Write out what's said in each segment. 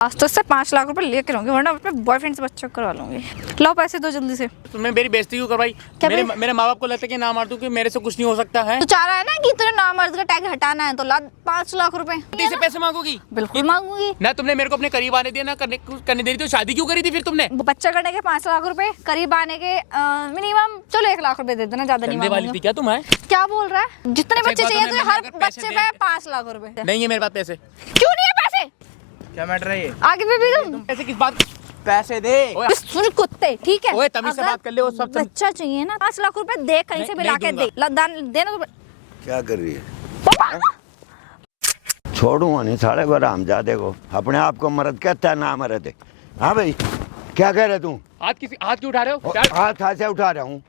आज तो इससे 5 लाख रुपए लेके रहूंगी, वरना अपने बॉयफ्रेंड से बच्चा करवा लूंगी। लो पैसे दो जल्दी से। तुमने मेरी बेइज्जती क्यों करवाई? मेरे माँ बाप को लगता है कि ना मार दूं कि मेरे से कुछ नहीं हो सकता है। तू चाह रहा है ना कि तुझे नामर्द का टैग हटाना है, तो ला 5 लाख रुपए। से पैसे मांगोगी? बिल्कुल मांगूंगी ना तुमने मेरे को अपने करीब आने दिया, ना करने दे रही, तो शादी क्यों करी थी फिर तुमने? बच्चा करने के 5 लाख रुपए, करीब आने के मिनिमम चलो 1 लाख रुपए दे देना, ज्यादा नहीं वाली मांगूंगी। थी क्या तुम? है क्या बोल रहा है? जितने बच्चे चाहिए तुझे, हर बच्चे पे 5 लाख रुपए। नहीं है मेरे पास पैसे। क्यों नहीं है पैसे? क्या मैटर है ये? आगे भी तुम पैसे किस बात? पैसे दे। सुन कुत्ते, ठीक है? ओए तमीज से बात कर ले। वो सब बच्चा चाहिए ना, 5 लाख रुपए दे, कहीं से भी लाके दे, देना तो। क्या कर रही है? छोड़ूंगा नहीं साले को, रामजादे को। अपने आप को मर्द कहता है, ना मर्द है। हाँ भाई, क्या कह रहे तू? हाथ क्यों उठा रहे हो? हाथ से उठा रहा हूँ।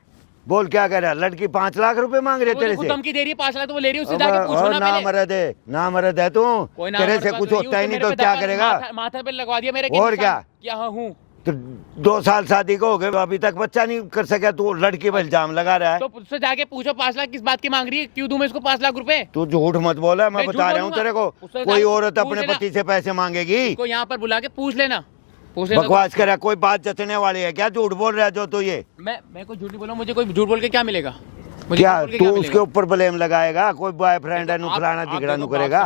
बोल क्या कह रहा है? लड़की 5 लाख रुपए मांग रहे तेरे से। धमकी दे रही है 5 लाख, तो वो ले रही है, उससे जाके पूछो ना ना मर्द है, ना मर्द है तू। तेरे से कुछ होता ही नहीं तो क्या करेगा? माथा पे लगवा दिया मेरे। और क्या? यहाँ हूँ तो 2 साल शादी को हो गए, अभी तक बच्चा नहीं कर सका, तू लड़की पर इल्जाम लगा रहा है। तो उससे जाके पूछो 5 लाख किस बात की मांग रही है, क्यों दूं मैं इसको 5 लाख रुपए? तू झूठ मत बोला, मैं बता रहा हूँ तेरे को। कोई औरत अपने पति से पैसे मांगेगी? को यहाँ पर बुला के पूछ लेना। बकवास करे, कोई बात जचने वाली है क्या? झूठ बोल रहा है जो तू ये। मैं कोई झूठ नहीं बोला, मुझे कोई झूठ बोल के क्या मिलेगा? क्या तू उसके ऊपर ब्लेम लगाएगा? कोई बॉयफ्रेंड है, फलाना दिखड़ा नु करेगा?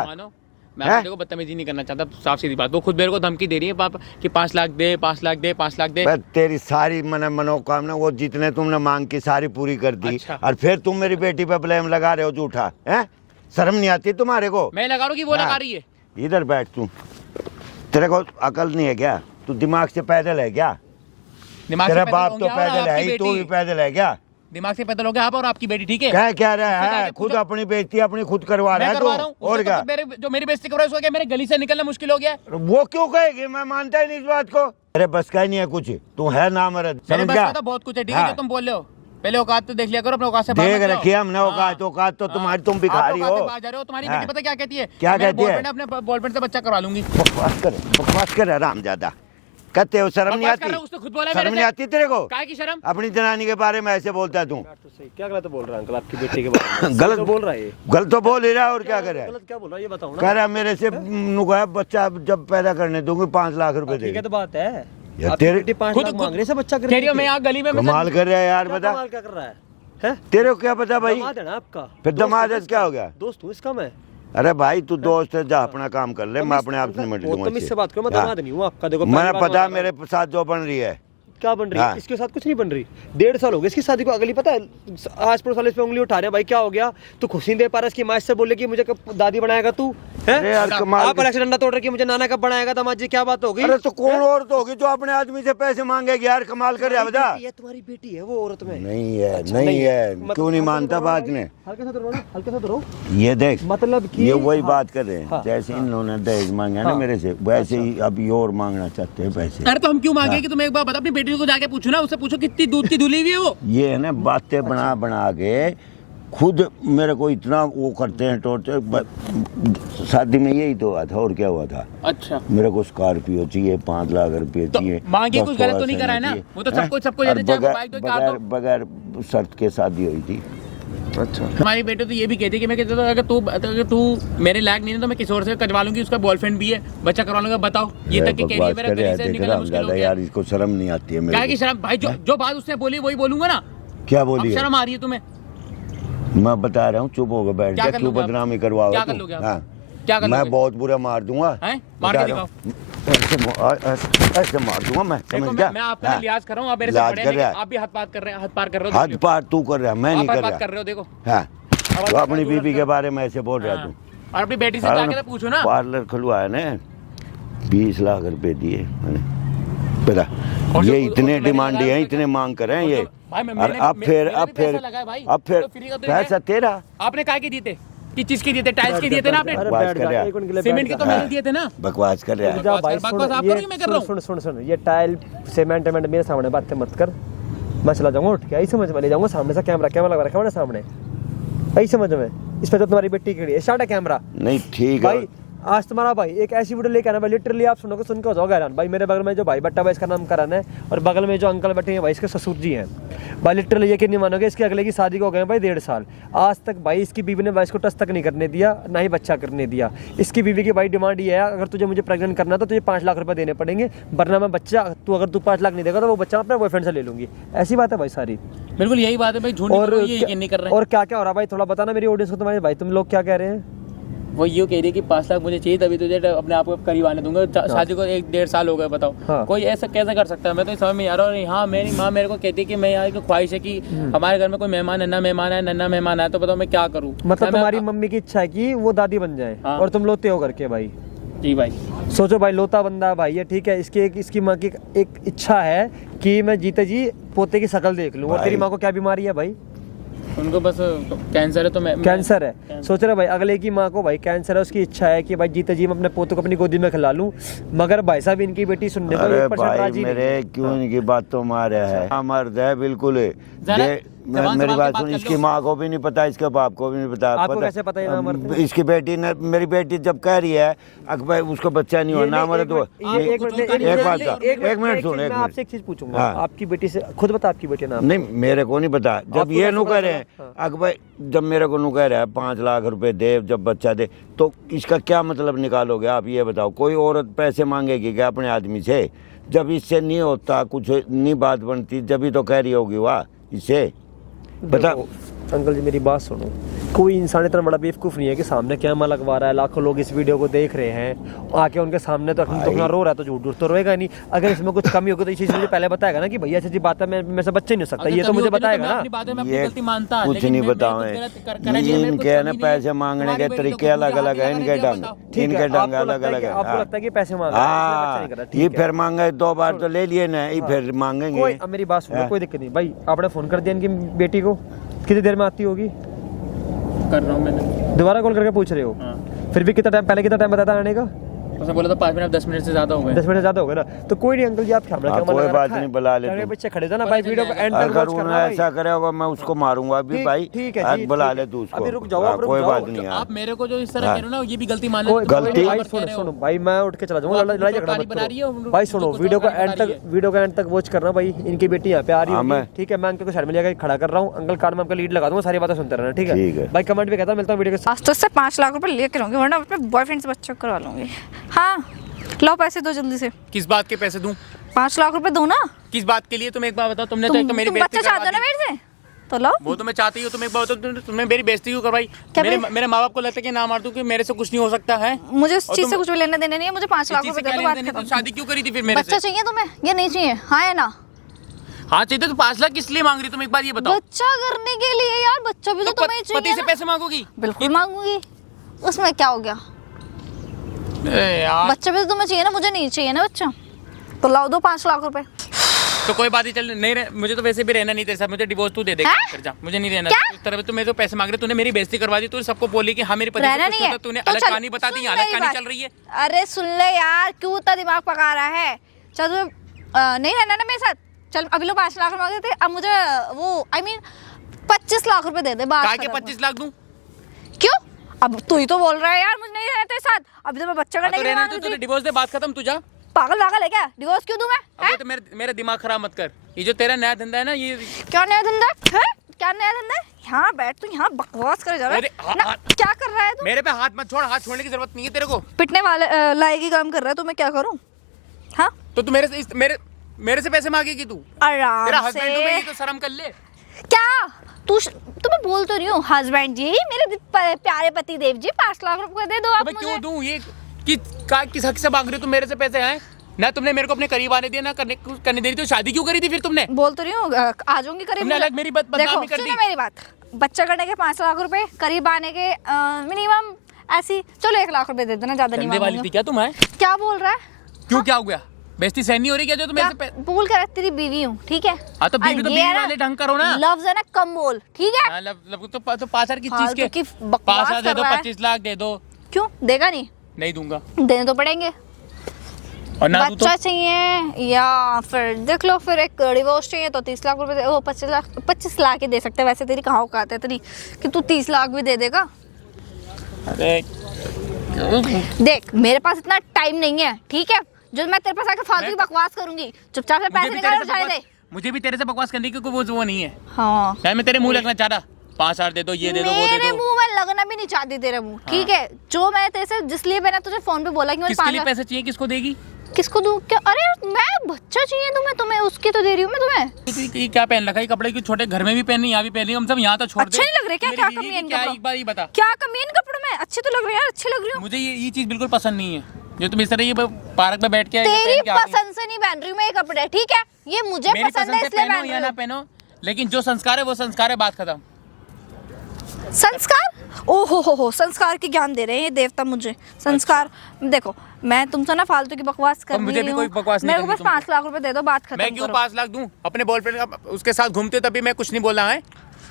मैं आपको देखो बदतमीजी नहीं करना चाहता, साफ सीधी बात। वो खुद मेरे को धमकी दे रही है पापा कि 5 लाख दे, 5 लाख दे, 5 लाख दे। तेरी सारी मनोकामना, वो जितने तुमने मांग की सारी पूरी कर दी। अच्छा। और फिर तुम मेरी बेटी पे ब्लेम लगा रहे हो झूठा है? शर्म नहीं आती तुम्हारे को? मैं लगा रहा हूँ कि वो लगा रही है। इधर बैठ तू। तेरे को अकल नहीं है क्या? तू दिमाग से पैदल है क्या? तेरा बाप तो पैदल है ही, तू भी पैदल है क्या? दिमाग से पैदल हो गया आप और आपकी बेटी, ठीक है? क्या रहा है? खुद अपनी बेइज्जती अपनी खुद करवा रहा है तू। और क्या? जो मेरी बेइज्जती कर रहा है उसको क्या मेरे गली से निकलना मुश्किल हो गया? वो क्यों कहेगी? मैं मानता ही नहीं इस बात को। अरे बस का ही नहीं है कुछ, तू है नामर्द, समझ गया? तो बहुत कुछ है, ठीक है जो तुम बोल रहे हो। पहले औकात तो देख लिया करो, अपने औकात से बाहर देख रखी है हमने औकात। औकात तो तुम्हारी, तुम भिखारी हो। तुम्हारी बेटी पता क्या कहती है? क्या कहती है? अपने बॉयफ्रेंड से बच्चा करवा लूंगी। बकवास कर रामजादा। कहते हो शर्म नहीं आती? शर्म नहीं आती तेरे को? काय की शर्म? अपनी जनानी के बारे में ऐसे बोलता है तू? क्या गलत बोल रहा है अंकल आपकी बेटी के बारे में? गलत बोल रहा है? गलत तो बोल ही रहा है, और क्या करे? गलत क्या बोल रहा है ये बताओ ना। कह रहा मेरे से नुका बच्चा जब पैदा करने दूंगी 5 लाख रुपए ठीक है, दे। तो बात है यार तेरे 5 लाख मांग रहे हैं बच्चा करने के। मैं यहाँ गली में कमाल कर रहा है यार, बता। कमाल क्या कर रहा है? तेरे को क्या पता भाई? दामाद है ना आपका। फिर दामाद क्या हो गया? दोस्त हूँ इसका मैं। अरे भाई तू दोस्त है, जा अपना काम कर ले, मैं अपने आप से निपट लूंगा। तुम इससे बात करो, मैं दामाद नहीं हूँ आपका। देखो मैंने पता मेरे साथ जो बन रही है। क्या बन रही है? इसके साथ कुछ नहीं बन रही। 1.5 साल हो गए इसकी शादी को। अगली पता है आज पड़ोस वाले इस पे उंगली उठा रहे हैं। भाई क्या हो गया? तू खुशी नहीं दे पा रहा इसकी माँ से बोले कि मुझे कब दादी बनाएगा तू? अरे यार कमाल। आप अलग से डंडा तोड़ रहे कि मुझे नाना कब बनाएगा? दामाद जी क्या बात होगी? अरे तो कौन औरत होगी जो अपने आदमी से पैसे मांगेगी यार? कमाल कर रहा है, बता। ये तुम्हारी बेटी है वो औरत में? नहीं है, नहीं है। क्यों नहीं मानता बात ने? हल्के से धरो ना, हल्के से धरो। ये देख, मतलब कि ये वही बात कर रहे हैं। जैसे इन लोगों ने दहेज मांगा ना मेरे से, वैसे ही अभी और मांगना चाहते हैं पैसे। अरे तो हम क्यों मांगे कि तुम एक बार बता, अपनी बेटी को जाके पूछो ना, उससे पूछो कितनी दूध की धुली हुई है वो। ये है ना बातें बना बना के खुद मेरे को इतना वो करते हैं टॉर्चर। शादी में यही तो हुआ था, और क्या हुआ था? अच्छा, मेरे को स्कॉर्पियो चाहिए, 5 लाख रुपए चाहिए। मांगे कुछ गलत तो नहीं करा है ना? वो तो सबको बगैर शर्त के शादी हुई थी। अच्छा, हमारी बेटे तो ये भी कहती है कि मैं कहता था अगर तू मेरे लायक नहीं है तो मैं किसी और से करवा लूंगी, उसका बॉयफ्रेंड भी है, बच्चा करवा लूंगा। बताओ ये तक कह रही है मेरा गली से निकलना मुश्किल हो गया यार। इसको शर्म नहीं आती है मेरे क्या की शर्म? भाई जो बात उसने बोली वही बोलूंगा ना। क्या बोली? शर्म आ रही है तुम्हें? मैं बता रहा हूँ, चुप होकर बैठ जा। क्यों बदनामी करवाओ? क्या कर लोगे आप? क्या कर मैं लोगे? बहुत बुरा मार दूंगा। मार के दिखाओ। ऐसे मार दूंगा मैं, समझ गया? मैं आपका लिहाज कर रहा हूँ, आप मेरे से बड़े हैं, आप भी हाथ पार कर रहे हो। हाथ पार तू कर रहा है, मैं नहीं कर बात कर रहे रहा। हो, देखो। हाँ, तो अपनी बीबी के बारे में ऐसे बोल रहा तू। और अपनी बेटी से जाके पूछो ना। पार्लर खुलवाया ने 20 लाख रुपए दिए मैंने, पता? ये इतने डिमांडी हैं, इतने मांग कर रहे हैं ये। और अब फिर पैसा तेरा। आपने काय के दिए थे? किस चीज के दिए थे? टाइल्स के दिए थे ना आपने? बकवास कर रहा है। सीमेंट के तो मैंने दिए थे ना। बकवास कर रहा है। बकवास आप करोगे, मैं कर रहा हूँ। सुन, ये टाइल सीमेंट मेरे सामने बातें मत कर। मैं चला जाऊंगा उठ के, आई समझ में ले जाऊंगा। सामने से कैमरा लगा रखा है सामने, आई समझ में। इस पे तो तुम्हारी बेटी खड़ी है, स्टार्ट है कैमरा। नहीं ठीक है भाई, आज तुम्हारा भाई एक ऐसी वीडियो लेके आना भाई, लिटरली आप सुनोगे सुन के हो जाओगे हैरान भाई। मेरे बगल में जो भाई बट्टा भाई, इसका नाम करण है, और बगल में जो अंकल बैठे हैं भाई, इसके ससुर जी हैं भाई। लिटरली यकीन नहीं मानोगे, इसके अगले की शादी को हो गए भाई 1.5 साल, आज तक भाई इसकी बीवी ने भाई इसको टच तक नहीं करने दिया, ना ही बच्चा करने दिया। इसकी बीवी की भाई डिमांड ये है, अगर तुझे मुझे प्रेग्नेंट करना तो तुझे 5 लाख रुपए देने पड़ेंगे, वरना मैं बच्चा अगर तू 5 लाख नहीं देगा तो वो बच्चा अपने बॉयफ्रेंड से ले लूंगी। ऐसी बात है भाई सारी। बिल्कुल यही बात है भाई, झूठ ये यकीन नहीं कर रहे हैं। और क्या क्या हो रहा है भाई, थोड़ा बताना मेरी ऑडियंस को। तुम्हारे भाई तुम लोग क्या कह रहे हैं? वो ये कह रही है कि 5 लाख मुझे चाहिए, तभी तुझे अपने आप को करीब आने दूंगा। शादी को 1-1.5 साल हो गए, बताओ। हाँ। कोई ऐसा कैसे कर सकता है? मैं तो समझ में आ रहा हूँ। हाँ, मेरी माँ मेरे को कहती है कि मैं यहाँ की ख्वाहिश है कि हमारे घर में कोई नन्ना मेहमान आया तो बताओ मैं क्या करूँ। मतलब तुम्हारी मम्मी की इच्छा है कि वो दादी बन जाए। हाँ। और तुम लोते हो करके भाई। जी भाई, सोचो भाई, लोता बंदा भाई है, ठीक है। इसकी माँ की एक इच्छा है कि मैं जीते जी पोते की शक्ल देख लूँ। और तेरी माँ को क्या बीमारी है भाई? उनको बस कैंसर है। तो मैं कैंसर है। सोच रहे भाई, अगले की माँ को भाई कैंसर है, उसकी इच्छा है कि भाई जीते जी मैं अपने पोतों को अपनी गोदी में खिला लूं। मगर भाई साहब इनकी बेटी सुनने को 1% राजी नहीं। मेरे क्यों इनकी बात तो मारे है, मर्द है बिल्कुल। मेरी बात सुन, इसकी माँ को भी नहीं पता, इसके बाप को भी नहीं पता। आपको कैसे पता है मर्द? इसकी बेटी ने, मेरी बेटी जब कह रही है अकबर उसको बच्चा नहीं होना हमारे तो एक मिनट सुन। मैं आपसे एक चीज पूछूंगा, आपकी बेटी से खुद बता, आपकी बेटी नाम? नहीं, मेरे को नहीं पता। जब ये नु कह रहे हैं अकबर, जब मेरे को नु कह रहा है 5 लाख रुपए दे जब बच्चा दे, तो इसका क्या मतलब निकालोगे आप? ये बताओ। कोई औरत पैसे मांगेगी क्या अपने आदमी से? जब इससे नहीं होता, कुछ नहीं बात बनती, जब ही तो कह रही होगी वाह इससे। बता अंकल जी, मेरी बात सुनो। कोई इंसान इतना बड़ा बेवकूफ़ नहीं है कि सामने कैमरा लगवा रहा है, लाखों लोग इस वीडियो को देख रहे हैं, आके उनके सामने तो अपना रो रहा है, तो झूठ तो रोएगा नहीं। अगर इसमें कुछ कमी होगी तो इस चीज़ मुझे पहले बताएगा ना कि भैया ऐसी बात है, मैं से बच्चे नहीं हो सकता। ये तो मुझे बताएगा ना। ये कुछ नहीं बताओ। इनके ना पैसे मांगने के तरीके अलग अलग है, इनके ढंग अलग अलग है। आपको लगता है कि पैसे मांग, हाँ, ये फिर मांगे 2 बार तो ले लिए ना, ये फिर मांगेंगे। मेरी बात सुनो, कोई दिक्कत नहीं भाई। आपने फोन कर दिया इनकी बेटी को? कितनी देर में आती होगी? कर रहा हूँ मैंने। दोबारा कॉल करके पूछ रहे हो? फिर भी कितना टाइम, पहले कितना टाइम बताया आने का? उसने बोला था 5 मिनट, 10 मिनट से ज्यादा हो गए। 10 मिनट ज्यादा हो गए ना, तो कोई नहीं अंकल जी, आप कैमरा कोई बात नहीं, बुला ले। पीछे खड़े थे ना भाई, वीडियो को एंड तक अगर वॉच करना। ऐसा करेगा मैं उसको मारूंगा अभी भाई। ठीक है जी, बुला ले तू उसको। अभी रुक जाओ, कोई बात नहीं। आप मेरे को जो इस तरह कह रहे हो ना, ये भी गलती मान लो। गलती सुनो भाई, मैं उठ के चला जाऊंगा, लड़ाई झगड़ा मत करो भाई। सुनो, वीडियो को एंड तक वॉच करना भाई। इनकी बेटी यहाँ पे आ रही है, ठीक है। मैं अंकल को साइड में लेकर खड़ा कर रहा हूँ। अंकल कार्ड में आपका लीड लगा दूंगा, सारी बातें सुनते रहना, ठीक है भाई। कमेंट भी कहता मिलता हूँ वीडियो के साथ। तो इससे 5 लाख रुपए लेके रहूंगी, वरना अपने बॉयफ्रेंड से बच्चा करवा लूंगी। हाँ, लो पैसे दो जल्दी से। किस बात के पैसे दूं? 5 लाख रुपए दो ना। किस बात के लिए? तुम एक बार बताओ। तुमने तो एक तो मेरी बेइज्जती बच्चा चाहते हो ना मेरे से, तो लो। वो तो मैं चाहती हूँ। तुम एक बार बताओ, तुमने मेरी बेइज्जती क्यों करवाई? मेरे माँ बाप को लगता है कि ना मार दूं कि मेरे से कुछ नहीं हो सकता है। मुझे उस चीज से कुछ लेने देने नहीं है। मुझे 5 लाख रुपए दे दो, बात खत्म। शादी क्यों करी थी फिर मेरे से? बच्चा चाहिए तुम्हें या नहीं चाहिए? हाँ या ना? हाँ चाहिए। तो 5 लाख किस लिए मांग रही? तुम एक बार ये बताओ। बच्चा करने के लिए यार, बच्चा भी तो तुम्हें चाहिए। पति से पैसे मांगोगी? बिल्कुल मांगूंगी, उसमें क्या हो गया? बच्चा भी तो तुम्हें चाहिए ना, मुझे नहीं चाहिए ना बच्चा। तो लाओ दो 5 लाख रुपए। तो कोई बात ही चल नहीं रहे, मुझे तो वैसे भी रहना नहीं तेरे साथ। मुझे डिवोर्स तू दे दे, कर जा, मुझे नहीं रहना इस तरह। तू मेरे तो पैसे मांग रहे, तूने मेरी बेइज्जती करवा दी। तू सबको बोली कि हाँ मेरी पति से कुछ होता, तूने अलग कहानी बता दी, अलग कहानी चल रही है। अरे सुन ले यार, क्यों इतना दिमाग पका रहा है? चल नहीं रहना ना मेरे साथ, चल अभी लो 5 लाख मांगे थे, अब मुझे वो I mean 25 लाख रुपए दे दे। बात के 25 लाख दूं? क्यों? अब तू ही तो बोल रहा है यार मुझे नहीं रहना तेरे साथ। अभी तो मैं बच्चा करने के लिए मांग रही थी। डिवोर्स दे, बात खत्म। तू जा। पागल है क्या? डिवोर्स क्यों दूं मैं? अबे तो मेरा दिमाग खराब मत कर। ये जो तेरा नया धंधा है ना, ये क्या नया धंधा है? क्या नया धंधा है? यहाँ बैठ, तू यहाँ बकवास करे जा रहा है। क्या कर रहा है तू? मेरे पे हाथ मत छोड़। हाथ छोड़ने की जरूरत नहीं है तेरे को। पिटने वाले लायकी काम कर रहा है तो मैं क्या करूँ? हाँ, तो तू मेरे से पैसे मांगेगी तू? तेरा हस्बैंड है, तो शर्म कर ले। क्या तो मैं बोल तो रही हूँ, हस्बैंड जी, मेरे प्यारे पति देव जी, 5 लाख रुपए दे दो आप मुझे। क्यों दूं? ये किस हक से मांग रही हो तुम मेरे से पैसे? हैं ना, तुमने मेरे को अपने करीब आने दिया ना, करने दे रही। तो शादी क्यों करी थी फिर तुमने? बोल तो रही हूँ, आ जाऊंगी करीब। तुमने अलग मेरी बदनामी कर दी। सुनो मेरी बात, बच्चा करने के 5 लाख रुपए, करीब आने के मिनिमम ऐसी चलो 1 लाख रुपए दे देना, ज्यादा नहीं मांगूंगी। क्या तुम है? क्या बोल रहा है? क्यों क्या हो गया? बेइज्जती सहन नहीं हो रही क्या जो तुम मेरे से? बोल कर तेरी बीवी हूँ, ठीक है? हाँ तो बीवी तो बीवी वाले ढंग करो ना। लफ्ज है ना कम बोल, ठीक है? हाँ, तो 5 लाख की चीज के 5 लाख दे दो, 25 लाख दे दो। क्यों देगा? नहीं दूंगा। देने तो पड़ेंगे। और ना बच्चा चाहिए या फिर देख लो, फिर एक डिवोर्स चाहिए तो 30 लाख रुपए, वो 25 लाख ही दे सकते हैं। वैसे तेरी कहाँ औकात है इतनी कि तू 30 लाख भी दे देगा? अरे देख मेरे पास इतना टाइम नहीं है, ठीक है, जो मैं तेरे पास आके फालतू की बकवास करूंगी। चुपचाप से पैसे निकाल और जाने दे। मुझे भी तेरे से बकवास करने की कोई वो नहीं है। हाँ मैं तेरे मुंह लगना चाह रहा, 5,000 दे दो, ये दे दो, वो दे मेरे दो। मुंह में लगना भी नहीं चाहती तेरे मुंह, ठीक है। जो मैं तेरे से जिसलिए मैंने तुझे फोन पे बोला कि मुझे किसके लिए 5,000 पैसे चाहिए, किसको देगी? किसको दूं क्या? अरे मैं बच्चा चाहिए तुम्हें उसकी तो दे रही हूँ मैं तुम्हें। ये क्या पहन रखा है कपड़े की? छोटे घर में भी पहनी, यहाँ भी पहनी, हम सब यहाँ तो छोड़ अच्छे नहीं लग रहे क्या? क्या कमी है इन क्या? कपड़ों? एक बार ये बता, क्या कमी है इन कपड़ों में? अच्छे तो लग रहे हैं यार, अच्छे लग रही हूँ। मुझे ये चीज बिल्कुल पसंद नहीं है जो तुम इस तरह ये पार्क में बैठ के तेरी पसंद से नहीं पहन रही हूँ मैं ये कपड़े, ठीक है। ये मुझे मेरी पसंद है से इसलिए पहनो पहन या रही ना हूँ। पहनो, लेकिन जो संस्कार है वो संस्कार है, बात खत्म। संस्कार? ओ हो संस्कार की ज्ञान दे रहे हैं ये देवता मुझे। संस्कार देखो, मैं तुमसे ना फालतू की बकवास कर मुझे रही भी हूँ। कोई बकवास नहीं मेरे को करनी बस तुमसे। 5 लाख रुपए दे दो, बात खत्म मैं क्यों करो। 5 लाख दूं? अपने बॉयफ्रेंड उसके साथ घूमते तभी मैं कुछ नहीं बोला है,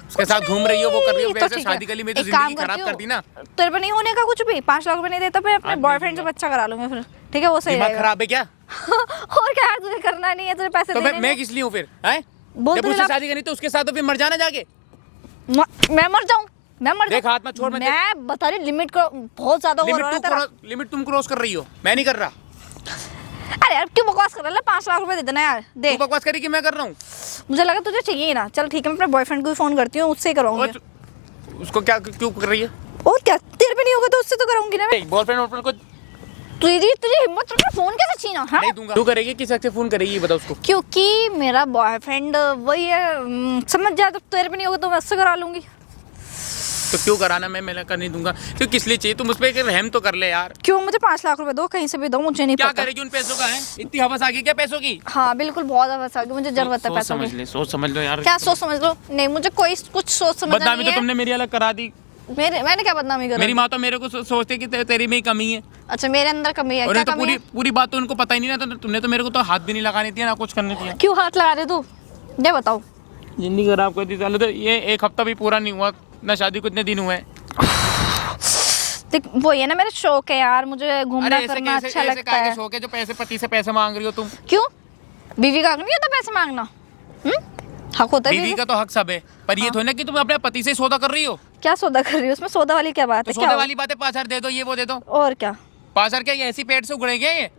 उसके साथ घूम रही हो, वो कर रही हो, तो वैसे ठीक है। शादी कर ली, मेरी तो एक काम जिंदगी खराब करती कर दी ना। हूँ, तेरे पे नहीं होने का कुछ भी। 5 लाख रुपए नहीं देता, फिर अपने आज नहीं बॉयफ्रेंड से दूंगा। बच्चा करा लूंगा फिर, ठीक है, वो सही दिमाग रहेगा। खराब है क्या? और क्या यार, तुझे करना नहीं है, तुझे पैसे तो देने मैं किस लिए हूँ फिर? हैं? बोल जब तो उससे दिला। शादी करनी तो उसके साथ तो फिर मर जाना जाके। मैं मर जाऊं, मैं मर देख जाऊं। हाथ मत छोड़, मैं बता रही लिमिट को बहुत ज्यादा हो रहा है तेरा। लिमिट तुम क्रॉस कर रही हो, मैं नहीं कर रहा। अरे यार क्यों बकवास कर रहा है? 5 लाख रुपए दे देना यार, दे। तू बकवास करी कि मैं कर रहा हूँ? मुझे लगा तुझे चाहिए ही ना। चल ठीक है, मैं अपने बॉयफ्रेंड को भी फोन करती हूँ, उससे ही कराऊंगी। उसको क्या क्यों कर रही है? और क्या, तेरे पे नहीं होगा तो उससे तो कराऊंगी ना मैं। बॉयफ्रेंड को तुझे हिम्मत तो फोन कैसे छीना? हाँ? नहीं दूंगा। तू करेगी, किस हक से फोन करेगी ये बता उसको। क्योंकि मेरा बॉयफ्रेंड वही है, समझ जा। तो तेरे पे नहीं होगा तो मैं उससे करा लूंगी। तो क्यों कराना? मैं कर नहीं दूंगा। क्यों, किस लिए चाहिए? तुम उस पर रहम तो कर ले यार। क्यों? मुझे 5 लाख रुपए दो, कहीं से भी दो, मुझे नहीं क्या पता। करेगी उन पैसों का? है इतनी हवस आ गई क्या पैसों की? हाँ बिल्कुल, बहुत आवाज आ गई, मुझे जरूरत है सोच पैसों समझ की। ले, सोच समझ लो यार। क्या सोच समझ लो? नहीं, मुझे कोई कुछ सोच समझ बदनामी नहीं तो है। तुमने मेरी अलग करा दी। मैंने क्या बदनामी करी? मेरी माँ तो मेरे को सोचती कि तेरी में ही कमी है, अच्छा, मेरे अंदर कमी है? और क्या ये तो कमी है? पूरी बात तो उनको पता ही नहीं ना। तो तुमने तो मेरे को तो हाथ भी नहीं लगाने दिया, ना कुछ करने दिया। क्यों हाथ लगा रहे तू? ये बताओ। जिंदगी खराब कर दी साले। तो ये 1 हफ्ता भी पूरा नहीं हुआ ना शादी को, इतने दिन हुए। देख वो ये ना मेरा शौक है यार, मुझे घूमना अरे फिरना अच्छा ऐसे लगता काहे है। के शौक है जो पति से पैसे मांग रही हो तुम? क्यों? बीवी का हक नहीं होता पैसे मांगना? हक होता है बीवी बीवी का तो हक सब है, पर ये थोड़ी ना कि तुम अपने पति से सौदा कर रही हो। क्या सौदा कर रही हो? उसमें सौदा वाली क्या बात तो है? सौदे क्या वाली बात है, 5,000 दे दो, ये वो दे दो। और क्या? 5,000 क्या ये ऐसी पेट से उगड़ेंगे ये?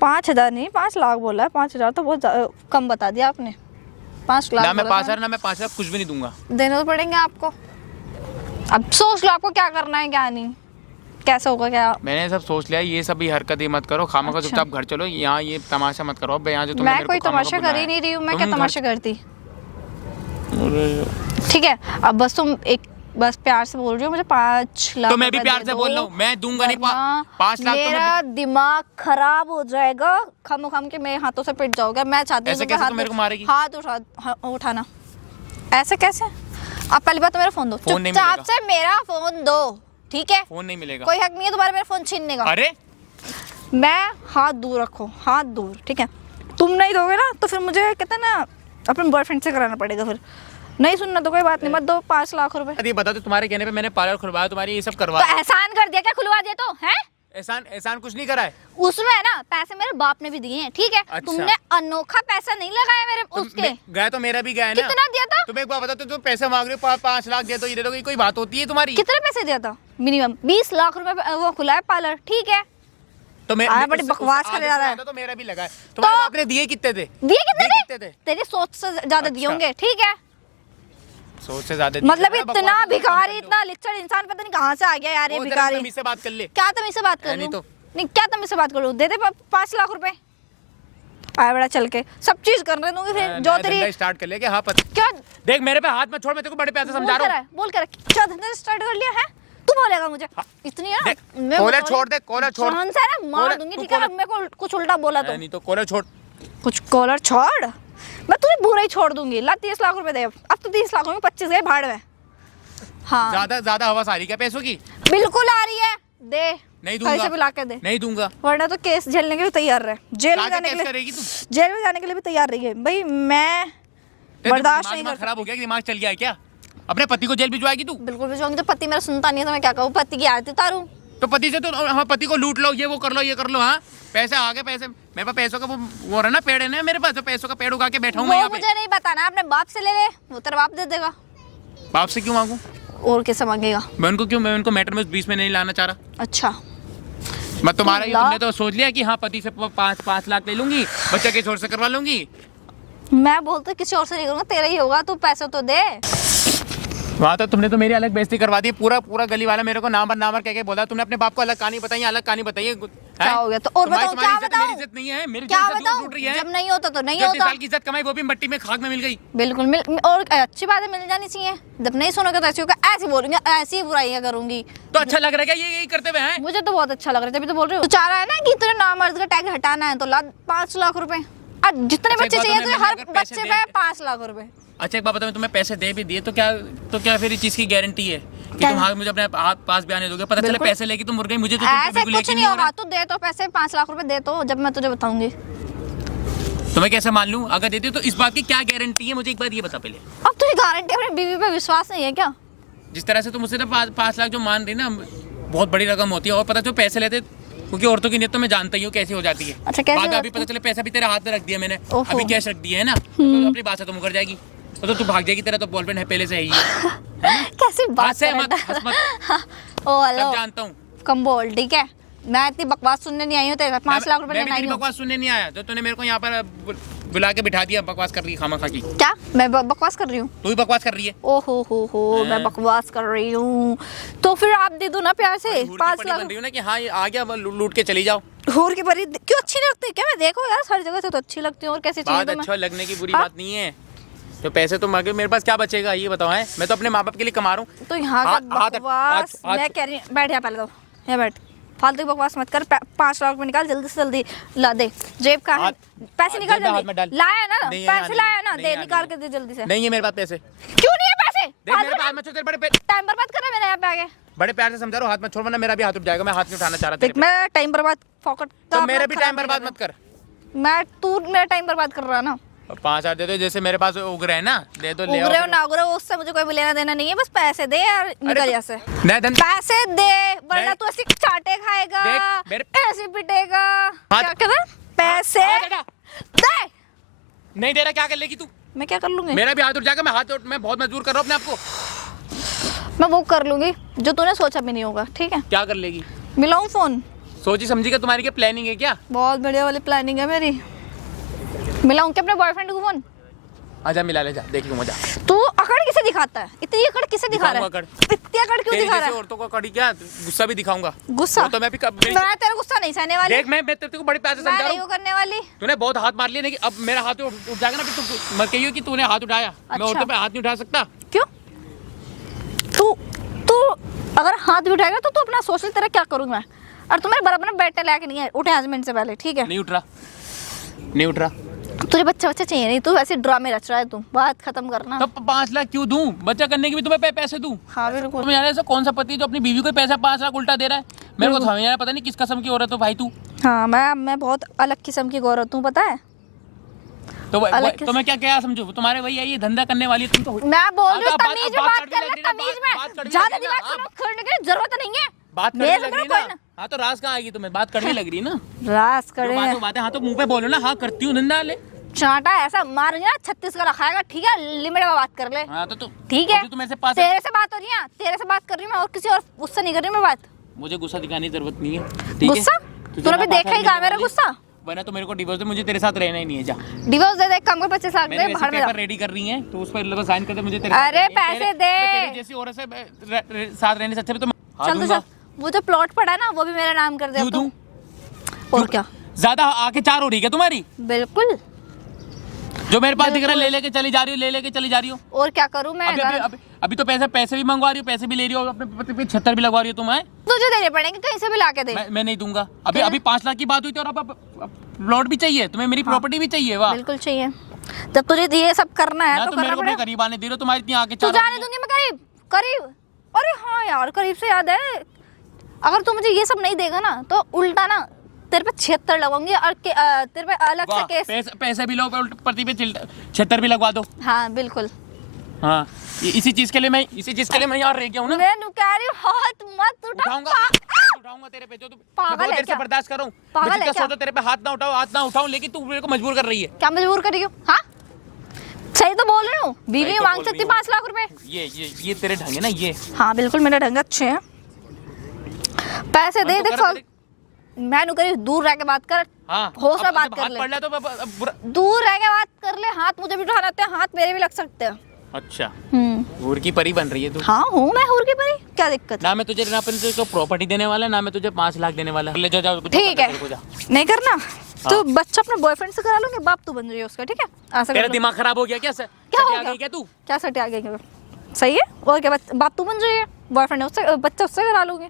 5,000 नहीं, 5 लाख बोला है। 5,000 तो बहुत कम बता दिया आपने। 5 लाख ना मैं बोला था। 5,000 ना मैं 5 लाख कुछ भी नहीं दूंगा। देने तो पड़ेंगे आपको। अब सोच लो आपको क्या करना है क्या नहीं, कैसे होगा क्या। मैंने सब सोच लिया, ये सब भी हरकत ही मत करो, खामा का अच्छा। चुपचाप घर चलो। यहाँ ये तमाशा मत करो। अब यहाँ जो तुमने मैं मेरे कोई को खामा का तमाशा कर बुलाया ही नहीं रही हूँ। मैं तुम क्या घर- तमाशा करती? ठीक है, अब बस तुम बस प्यार से बोल रही हो, मुझे 5 लाख तो मैं भी रुपए प्यार दे से दो, बोल रहा हूँ, मैं दूंगा नहीं। वरना 5 लाख तो मेरा दिमाग खराब हो जाएगा। खम के मेरे हाथों से पिट जाओगे। मैं चाहती हूँ ऐसे तुम कैसे तुम मेरे को मारेगी? हाथ उठाना। ऐसे कैसे? आप पहली बात तो मेरा फोन दो, फोन नहीं चुपचाप मिलेगा। से मेरा फोन दो, ठीक है? फोन नहीं मिलेगा। कोई हक नहीं है तुम्हारा मेरा फोन छीनने का। अरे मैं हाथ दूर रखो, हाथ दूर, ठीक है? तुम नहीं दोगे ना तो फिर मुझे कहता ना अपने बॉयफ्रेंड से कराना पड़ेगा। फिर नहीं सुनना तो कोई बात नहीं, मत दो 5 लाख रुपए। ये बता दो, तुम्हारे कहने पे मैंने पार्लर खुलवाया, तुम्हारी ये सब करवा। तो एहसान कर दिया क्या? खुलवा दिया तो है? एहसान कुछ नहीं करा है। उसमें है ना पैसे मेरे बाप ने भी दिए हैं, ठीक है? अच्छा। तुमने अनोखा पैसा नहीं लगाया मेरे उसके। गया तो मेरा भी गया है ना। कितना दिया था? तुम्हें एक बात बता, तुम पैसे मांग रहे हो, 5 लाख दे दो, ये दे दो, ये कोई बात होती है तुम्हारी? कितने पैसे दिया था? मिनिमम 20 लाख रुपए वो खुला है पार्लर, ठीक है? तो मैं बड़ी बकवास करे जा रहा है। तो मेरा भी लगा है। तुम्हारे बाप ने दिए कितने थे? दिए कितने कितने थे? तेरी सोच से ज्यादा दिए अच्छा। होंगे, ठीक है? सोच से ज्यादा। मतलब इतना भिखारी, इतना लिच्चड़ इंसान पता नहीं कहाँ से आ गया यार ये भिखारी। से बात कर ले। क्या तुम इससे बात कर नहीं लूं? तो। नहीं, क्या तुम इससे बात कर लूं? दे दे 5 लाख रुपए। आया बड़ा चल के सब चीज करने दूंगी फिर जो तेरी। स्टार्ट कर ले कि हाँ पता। क्या देख मेरे पे हाथ मत छोड़, मैं तेरे को बड़े प्यार से समझा रहा हूँ। बोल कर क्या धंधा स्टार्ट कर लिया है? तू बोलेगा मुझे इतनी है? देख, मैं कॉलर बता छोड़ रही दे, कॉलर छोड़। जान से ना मार कॉलर- दूंगी, तू ठीक है? कॉलर- अब मेरे को कुछ उल्टा बोला तो नहीं तो कॉलर छोड़। कुछ कॉलर छोड़, मैं तुझे बुरा ही छोड़ दूंगी। ला 30 लाख रुपए दे। अब तो 30 लाख में 25 गए भाड़ में। हाँ ज्यादा हवा आ रही क्या पैसों की? बिल्कुल आ रही है, दे। नहीं दूंगा। पैसे भी ला के दे, नहीं दूंगा। वरना तो केस झेलने के लिए तैयार रहे। जेल में आगे जाने के कैसे लिए, करेगी तू? जेल में जाने के लिए भी तैयार रही है भाई। मैं बर्दाश्त नहीं कर खराब हो गया, दिमाग चल गया है क्या? अपने पति को जेल भिजवाएगी तू? बिल्कुल भी जाऊंगी। तो पति मेरा सुनता नहीं है तो मैं क्या कहूँ? पति की आदत उतारूं? तो पति से तो हाँ, पति को लूट लो, ये वो कर लो, ये कर लो। हाँ पैसे आ गए, पैसे मेरे पास पैसों का वो रहा ना पेड़ है ना मेरे पास, तो पैसों का पेड़ उगा के बैठा हूँ मैं वो यहाँ पे। मुझे नहीं बताना, अपने बाप से ले ले, वो तेरा बाप दे देगा। बाप से क्यों मांगू? और कैसे मांगेगा? मैं उनको मैटर में बीच में नहीं लाना चाह रहा। अच्छा मैं तुम्हारा ये तुमने तो सोच लिया कि हाँ पति से 5 लाख ले लूंगी, बच्चा के छोर से करवा लूंगी। मैं बोलते किसी और से नहीं करूंगा, तेरा ही होगा, तू पैसे तो दे। वहाँ तो तुमने तो मेरी अलग बेइज्जती करवा दी, पूरा गली वाला मेरे को नाम कह के बोला। तुमने अपने बाप को अलग कहानी बताई, अलग कहानी बताई। क्या हो गया? तो और बताओ, क्या बताऊं? मेरी इज्जत नहीं है, मेरी क्या इज्जत बताऊं? टूट रही है। जब नहीं होता तो नहीं 30 होता। साल की इज्जत कमाई वो भी मिट्टी में खाक में मिल गई। बिल्कुल और अच्छी बात है, मिल जानी चाहिए। जब नहीं सुनोगे तो ऐसे होगा, ऐसे बोलूंगी, ऐसी बुराइयां करूंगी। तो अच्छा लग रहा है क्या यही करते हुए हैं? मुझे तो बहुत अच्छा लग रहा है, तभी तो बोल रही हूँ। तू चाह रहा है ना कि तुझे नामर्द का टैग हटाना है, तो ला 5 लाख रुपए। और जितने बच्चे चाहिए तुझे, हर बच्चे पे 5 लाख रुपए। अच्छा एक बात बताओ, तुम्हें पैसे दे भी दिए तो क्या फिर इस चीज की गारंटी है कि तुम हाँ मुझे अपने हाथ पास भी आने दोगे? पता चले पैसे लेके तुम मुड़ गई, मुझे तो ऐसे कुछ नहीं होगा। तू दे तो पैसे, 5 लाख रुपए दे तो, जब मैं तुझे बताऊंगी। तो मैं कैसे मान लूं? अगर देती हो तो इस बात की क्या गारंटी है? मुझे एक बात ये बता पहले। अब तुझे गारंटी अपनी बीवी पे विश्वास नहीं है क्या? जिस तरह से तुम मुझसे 5 लाख जो मान रही ना, बहुत बड़ी रकम होती है। और पता जो पैसे लेते, क्योंकि औरतों की नीयत तो मैं जानता ही हूँ कैसी हो जाती है। अच्छा, कैसे बाद में हो अभी पता चले पैसा भी तेरे हाथ में रख दिया मैंने, ओहो। अभी कैश रख दिया है ना, तो अपनी बात से तो मुकर जाएगी, तो तू भाग जाएगी। तेरा तो बॉलपेन है पहले से ही है। कैसी बात से कर मत, रहा हंस मत। है? ओ हेलो, सब जानता हूँ। कम बोल, ठीक है? मैं इतनी बकवास सुनने नहीं आई हूँ तेरे, 5 लाख रुपए मैं लेने भी आई तेरी हूँ। बकवास सुनने नहीं आया, तो तूने मेरे को यहाँ पर बुला के बिठा दिया, बकवास कर रही है खामा खा की। क्या मैं बकवास कर रही हूँ? तू ही बकवास कर रही है। ओहो हो, मैं बकवास कर रही हूँ। तो फिर आप दे दो ना प्यार से 5 लाख। बन रही हूँ ना कि हाँ ये आ गया, लूट के चली जाओ। हूर की परी क्यों अच्छी नहीं लगती क्या? मैं देखो यार, हर जगह से तो अच्छी लगती हूँ, और कैसी चाहिए बात तुम्हें? अच्छा लगने की बुरी हाँ? बात नहीं है। तो पैसे तो मांगे, मेरे पास क्या बचेगा ये बताओ? है मैं तो अपने माँ बाप के लिए कमा रहा हूँ। तो यहाँ का बकवास मैं कह रही हूँ, बैठ यहाँ पहले, तो यहाँ बैठ, फालतू की बकवास मत कर। 5 लाख रुपए निकाल, जल्दी से जल्दी ला दे। जेब का है, पैसे निकाल जल्दी। लाया ना पैसे, लाया ना, दे निकाल के दे जल्दी से। नहीं है मेरे पास पैसे। क्यों नहीं है पैसे? देख मेरे पास मत छोड़, तेरे बड़े टाइम बर्बाद कर रहा है मेरे यहाँ पे आगे। बड़े प्यार से समझा रहा हूँ, हाथ मत छोड़ वरना मेरा भी हाथ उठ जाएगा। मैं हाथ नहीं उठाना चाह रहा देख, मैं टाइम बर्बाद फोकट तो मेरे भी टाइम बर्बाद मत कर। तू मेरा टाइम बर्बाद कर रहा है ना। 5,000 दे दो, जैसे मेरे पास उग रहे हैं ना, दे दो। ले उगरे हो ना उगरे हो, उससे मुझे कोई लेना देना नहीं है, बस पैसे दे यार, निकल यहाँ से। पैसे दे, वरना तू ऐसे चाटे खाएगा, ऐसे पिटेगा। क्या कर रहा? पैसे दे। नहीं दे रहा, क्या कर लेगी तू? मैं क्या कर लूंगी? मेरा भी हाथ उठ जाएगा। मैं बहुत मजबूर कर रहा हूँ अपने आप को। मैं वो कर लूंगी जो तूने सोचा भी नहीं होगा, ठीक है? क्या कर लेगी? मिलाऊं फोन? सोची समझी क्या? तुम्हारी क्या प्लानिंग है क्या? बहुत बढ़िया वाली प्लानिंग है मेरी। मिलाऊं क्या अपने बॉयफ्रेंड को फोन? आजा मिला ले, जा देख लूँ मजा। तू अकड़ किसे दिखाता है? इतनी अकड़ किसे दिखा रहा है? इतनी अकड़ क्यों दिखा रहा है? औरतों को कड़ी क्या गुस्सा भी दिखाऊंगा। गुस्सा? तो मैं भी मैं तेरा गुस्सा नहीं सहने वाली। देख मैं तेरे को बड़े प्यार से समझा रहा हूँ, करने वाली। तूने बहुत हाथ मार लिए, नहीं अब मेरा हाथ उठ जाएगा ना, फिर तू मत कहियो कि तूने हाथ उठाया। मैं औरतों पे हाथ नहीं उठा सकता। क्यों? तू अगर हाथ भी उठाएगा तो तू अपना सोच ले, तेरा क्या करूंगा मैं। और तुम्हारे बराबर में बैठने लायक नहीं है, उठे हस्बैंड से पहले, ठीक है? नहीं उठ रहा। तुझे बच्चा चाहिए नहीं, तू वैसे ड्रामे रच रहा है। तू बात खत्म करना। तो 5 लाख क्यों दूं? बच्चा करने के भी तुम्हें पैसे दूं? हाँ बिल्कुल। तुम्हें यार ऐसा कौन सा पति जो अपनी बीवी को पैसा 5 लाख उल्टा दे रहा है? मेरे को समझ यार पता नहीं किस कसम की औरत हो भाई तू। हाँ मैं बहुत अलग किस्म की औरत हूँ, पता है? तो मैं क्या समझू? तुम्हारे वही है, ये धंधा करने वाली तुम तो। मैं बोल रही हूँ तमीज में बात कर ले, तमीज में। ज्यादा दिमाग खर्चने की जरूरत नहीं है। बात करने लग रही है ना। हाँ तो राज कहाँ आएगी तुम्हें? बात करने लग रही है ना। राज करे बात है। हाँ तो मुंह पे बोलो ना, हाँ करती हूँ धंधा ले। चाटा ऐसा मारूंगी ना 36 का रखाएगा, ठीक है? लिमिट में बात कर ले। हाँ तो ठीक है? तेरे से बात हो रही है, तेरे से बात कर रही हूँ मैं, और किसी और उससे नहीं कर रही मैं बात। मुझे गुस्सा दिखाने की जरूरत नहीं है। गुस्सा? तूने भी देखा ही कहा मेरा गुस्सा? वरना तो मेरे को डिवोर्स दे, मुझे तेरे साथ रहना ही नहीं है। जा डिवोर्स दे दे, काम कर 25 लाख दे, बाहर में जा। रेडी कर रही है तो उस पर साइन कर दे, मुझे तेरे अरे पैसे दे। तेरे जैसी औरत से साथ रहने से अच्छा तो चल तो वो जो प्लॉट पड़ा है ना, वो भी मेरा नाम कर दे। क्यों दूं? और क्या? ज्यादा आके 4 हो रही है तुम्हारी? बिल्कुल। जो मेरे पास दिख रहा है ले लेके चली जा रही हो। और क्या करूं मैं? अभी तो पैसे भी मंगवा रही हो, पैसे भी ले रही हो, अपने पति पे 76 भी लगवा रही हो तुम। तुझे देने पड़ेंगे, कहीं से भी लाके दे। मैं नहीं दूंगा। अभी 5 लाख की बात हुई थी और अब प्लॉट भी चाहिए तुम्हें, मेरी प्रॉपर्टी भी चाहिए। वाह बिल्कुल चाहिए। जब तुझे ये सब करना है तो मेरे को करीब आने दे रहे हो। तुम्हारी इतनी आके तू जाने दूंगी मैं करीब। अरे हाँ यार, करीब से याद है, अगर तू मुझे ये सब नहीं देगा ना तो उल्टा ना तेरे पे 76 लगाऊंगी, और तेरे पे अलग से केस। पैसे भी लो, प्रति पे 76 भी लगवा दो। हाँ बिल्कुल। हाँ इसी चीज के लिए मैं यहाँ रह गया हूँ ना। मैं कह रही हूँ हाथ मत उठाऊंगा तेरे पे, जो तू पागल है क्या? बर्दाश्त करूँ। पागल है क्या? तेरे पे हाथ ना उठाऊं, लेकिन तू मेरे को मजबूर कर रही है। क्या मजबूर कर रही हो? हाँ सही तो बोल रही हूँ। बीवी मांग सकती 5 लाख रुपए। ये तेरे ढंग है ना ये? हाँ बिल्कुल मेरे ढंग अच्छे हैं। पैसे दे। देख मैं नु करी दूर रह के बात कर। हाँ होश में अब बात जब कर हाथ ले। पड़ रहा है तो बुरा। दूर रह के बात कर ले। हाथ मुझे भी उठाना आते हैं, हाथ मेरे भी लग सकते हैं। अच्छा हूर की परी बन रही है तू। हाँ हूँ मैं हूर की परी, क्या दिक्कत है? ना मैं तुझे प्रॉपर्टी देने वाला, ना मैं तुझे 5 लाख देने वाला। ले जा ठीक है, नहीं करना तो बच्चा अपने बॉयफ्रेंड से करा लूंगी, बाप तू बन रही है उसका, ठीक है? ऐसा तेरा कर लो। दिमाग खराब हो गया क्या? सर क्या हो आ गया? गई क्या तू? क्या सटे आ गई? सही है, और क्या बाप तू बन रही है, बॉयफ्रेंड है उससे, बच्चा उससे करा लूंगी।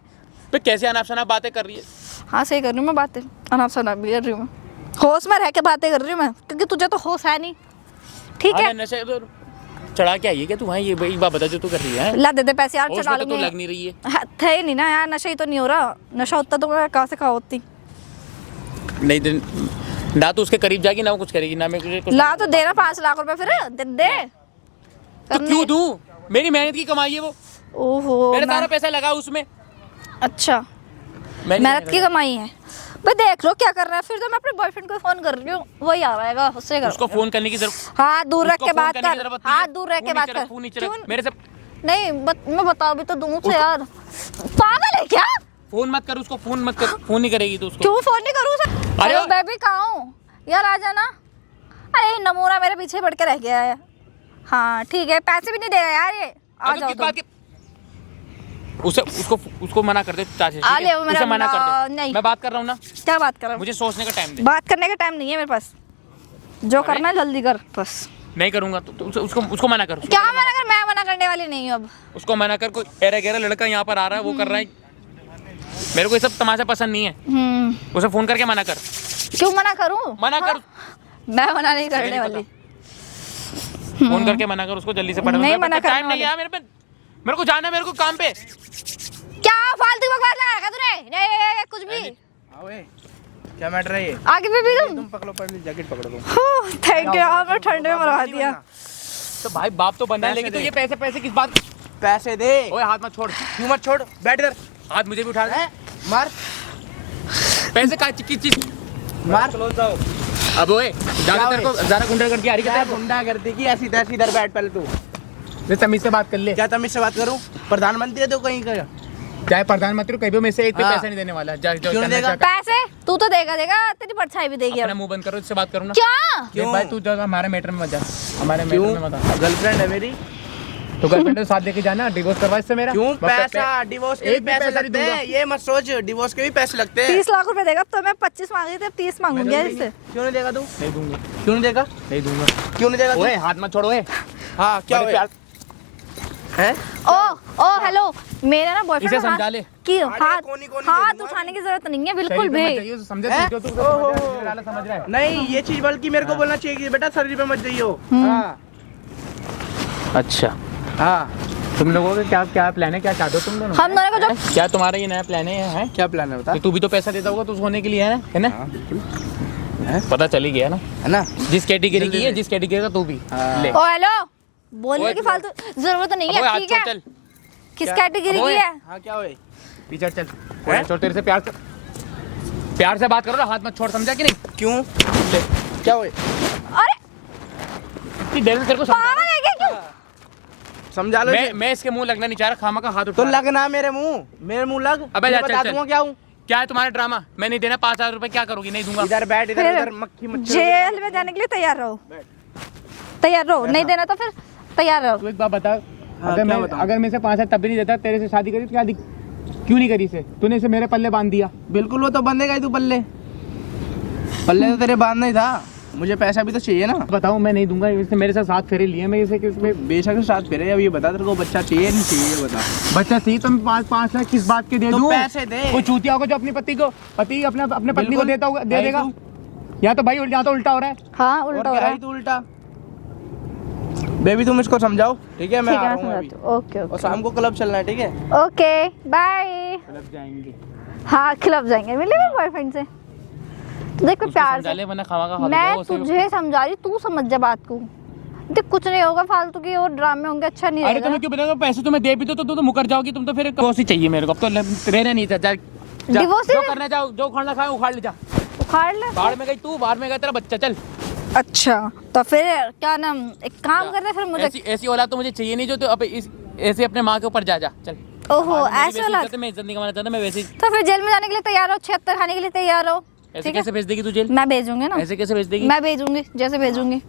तो कैसे अनाप शनाप बातें कर रही है? हाँ सही कर रही हूँ मैं बातें, अनाप शनाप भी कर रही हूँ मैं, होश में रह के बातें कर रही हूँ मैं, क्योंकि तुझे तो होश है नहीं, ठीक है? नशे तो चढ़ा के आई है क्या तू? हाँ ये एक बात बता जो तू कर रही है। ला दे दे पैसे यार, होश चढ़ा में तो तू लूंगी। लग नहीं रही है। हाँ, थे नहीं ना यार, नशा ही तो नहीं हो रहा, नशा होता तो मैं कहाँ से खा होती। नहीं ना तो उसके करीब जाएगी, ना वो कुछ करेगी, ना मैं कुछ ला तो देना 5 लाख रुपए, फिर दे तो क्यों दूं? मेरी मेहनत की कमाई है वो। ओहो मेरा सारा पैसा लगा उसमें। अच्छा मैंने मेहनत की कमाई है भाई, देख लो क्या कर रहा है। फिर तो मैं अपने बॉयफ्रेंड को फोन कर रही हूँ, वही आ जाएगा, उससे कर। उसको फोन करने की जरूरत, हाथ दूर रख उसको के फोन बात करने की कर, जरूरत नहीं है। हाथ दूर रख के बात कर। फोन नीचे रख, क्यों? मेरे से नहीं मैं बता भी तो दूँ से यार, पागल है क्या? फोन मत कर उसको, फोन मत कर, फोन नहीं करेगी तो उसको। क्यों फोन नहीं करूँ उसे? अरे अरे बेबी कहाँ हूँ यार, आ जाना। अरे नमूना मेरे पीछे पड़ के रह गया है। हाँ ठीक है, पैसे भी नहीं देगा यार ये, आ अरे जाओ किस तुम। बात के? उसको मना कर दे चाचा, आ ले, वो मेरा उसे मना कर दे। नहीं। मैं बात कर रहा हूँ ना, क्या बात कर रहा हूँ? मुझे सोचने का टाइम दे। बात करने का टाइम नहीं है मेरे पास, जो करना है जल्दी कर बस। नहीं करूंगा तो उसको मना कर। क्या मना कर? मैं मना करने वाली नहीं हूँ अब। उसको मना कर, कोई एरा गहरा लड़का यहाँ पर आ रहा है, वो कर रहा है, मेरे को ये सब तमाशा पसंद नहीं है। उसे फोन करके मना कर। क्यों मना करूँ? मना कर। मैं मना नहीं करने वाली। फोन करके मना कर उसको जल्दी से। नहीं मना करने टाइम नहीं है मेरे पे, मेरे को जाना है, मेरे को काम पे। क्या फालतू बकवास लगा रखा तूने? नहीं कुछ भी। क्या मैटर है ये? आगे भी तुम पकड़ो, पहले जैकेट पकड़ो तुम। थैंक यू यार, मैं ठंड में मरवा दिया। तो भाई बाप तो बनना है, लेकिन तो ये पैसे किस बात? पैसे दे। ओए हाथ मत छोड़, क्यों मत छोड़? बैठ इधर। हाथ मुझे भी उठा दे। मार पैसे का किस चीज? मार। चलो जाओ। अब ओए ज्यादा तेरे को ज़्यादा गुंडा करके आ रही क्या है। गुंडा करती की? ऐसी तैसी इधर बैठ पहले तू। तमीज से बात कर ले। क्या तमीज से बात करूं? प्रधानमंत्री है तो कहीं का। चाहे प्रधानमंत्री कहीं भी, मैं से एक भी हाँ। पैसा नहीं देने वाला। क्यों देगा? पैसे तू तो देगा, तेरी परछाई भी देगी अपना अब। मुंह बंद करो, इससे बात करो ना। क्या? क्यों भाई? तू जगह हमारे मैटर में मत जा, हमारे मैटर में मत आ। गर्लफ्रेंड है मेरी। तो गर्लफ्रेंड के साथ देके जाना, डिवोर्स करवा इससे मेरा। क्यों? वक्त पे- पैसा डिवोर्स के भी एक भी पैसे पैसा नहीं लगते हैं, दूंगा। ये मत सोच। डिवोर्स के भी पैसे लगते हैं। 30 लाख रुपए देगा, तो मैं 25 मांगी थी, 30 मांगूंगी इससे। क्यों नहीं देगा तू? नहीं दूंगा, क्यों नहीं देगा? नहीं दूंगा। क्यों नहीं देगा तू? ओए हाथ मत छोड़ो। ओए हाँ क्या बड़े हुआ? प्यार- है? ओ हेलो, मेरा ना बॉयफ्रेंड इसे समझा ले। कि अरे हाथ कोनी हाथ दूंगा उठाने की जरूरत नहीं है बिल्कुल शरीर पे मत भी। जाइए, समझे हैं? तू? क्यों तू समझ रहा है? नहीं, ये चीज बल्कि मेरे को बोलना चाहिए कि बेटा शरीर पे मत जाइयो। हाँ अच्छा हाँ। तुम लोगों का क्या प्लान है? क्या चाहते हो तुम दोनों? हम दोनों को जो क्या तुम्हारा ये नया प्लान है? क्या प्लान है बता? तो तू भी तो पैसा देता होगा तो सोने के लिए, है ना? पता चल ही गया ना, है ना? जिस कैटेगरी की है, जिस कैटेगरी का तू भी ले। ओ हेलो, बोलने की फालतू जरूरत नहीं अब ओए, है, हाथ ठीक छोड़, है? चल किस क्या? कैटेगरी अब ओए, की है? हाँ क्या हुआ? पीछे चल। छोड़, तेरे से प्यार से बात करो ना, हाथ मत छोड़, समझा कि नहीं? क्यों? ले। क्या हुआ? अरे इतनी देर से तेरे को समझा रहा पागल है क्या? क्यों? समझा लो। हूं। मैं इसके मुंह लगना नहीं चाह रहा, खामा का हाथ उठा तो रहा है। लगना मेरे मुंह लग। अबे जा, मैं बता चल, दूंगा चल। क्या हूँ। क्या है तुम्हारा ड्रामा? मैं नहीं देना 5,000 रुपए, क्या करोगी? नहीं दूंगा। इधर बैठ, इधर फिर उधर मक्खी मच्छर। जेल में जाने के लिए तैयार रहो, तैयार रहो। नहीं देना तो फिर तैयार रहो। तू एक बात बता, हाँ, क्या बताऊं? अगर मैं इसे 5,000 तब भी नहीं देता, तेरे से शादी करी तो क्या क्यों नहीं करी इसे? तूने इसे मेरे पल्ले बांध दिया। बिल्कुल, वो तो बंधेगा ही तू पल्ले। पल्ले तो तेरे बांधना ही था। मुझे पैसा भी तो चाहिए ना। बताऊं मैं नहीं दूंगा। इसने मेरे साथ 7 फेरे लिए, मैं इसे किसमें बेशक साथ फिरे। अब ये बता, तेरे को बच्चा चाहिए नहीं चाहिए? ये बता। बच्चा सही तो मैं 5 लाख किस बात के दे तो दूं? पैसे दे। कोई चूतिया होगा जो अपनी पति अपने पत्नी को बिल्कुल। देता होगा, दे है देगा। तू। या तो भाई यहाँ तो उल्टा हो रहा है। हाँ और उल्टा हो क्या रहा है है। तू उल्टा? बेबी तुम इसको समझाओ, ठीक है? मैं ठीक आ है, रहा हूँ मैं अभी। समझाती हूँ। ओके और शाम को क्लब चलना है, ठीक है? Okay bye. क्लब जाएंगे। हाँ क्लब जाएंगे, मिलेंगे बॉयफ्रेंड से। तो देख मैं प्यार से, वरना खामा का हाथ मैं उठाओ, उसे- तुझे समझा रही, तू समझ जा बात को। देख कुछ नहीं होगा, फालतू के और ड्रामे होंगे, अच्छा नहीं अरे रहेगा। तुम्हें क्यों बताऊं? पैसे तुम्हें दे भी तो मुकर जाओगी तुम तो। फिर डिवोर्स ही चाहिए मेरे को, अब तो रहना नहीं था। डिवोर्स ही जो ले? करना चाहो, जो खाना खाए उखाड़ ले जा। उखाड़ ले। बाहर में गई तू, बाहर में गया तेरा बच्चा। चल अच्छा तो फिर क्या नाम, एक काम करते फिर मुझे। ऐसी औलाद तो मुझे चाहिए नहीं जो तो अब ऐसे अपने माँ के ऊपर जा। चल ओहो मेरी ऐसे वैसी वाला। इज्जत है, मैं इज्जत नहीं कमाना चाहता, मैं वैसे ही। तो फिर जेल में जाने के लिए तैयार हो, 76 खाने के लिए तैयार हो। ऐसे कैसे भेज देगी तू जेल? मैं भेजूंगी ना, ऐसे कैसे भेज देगी? मैं भेजूंगी जैसे भेजूंगी।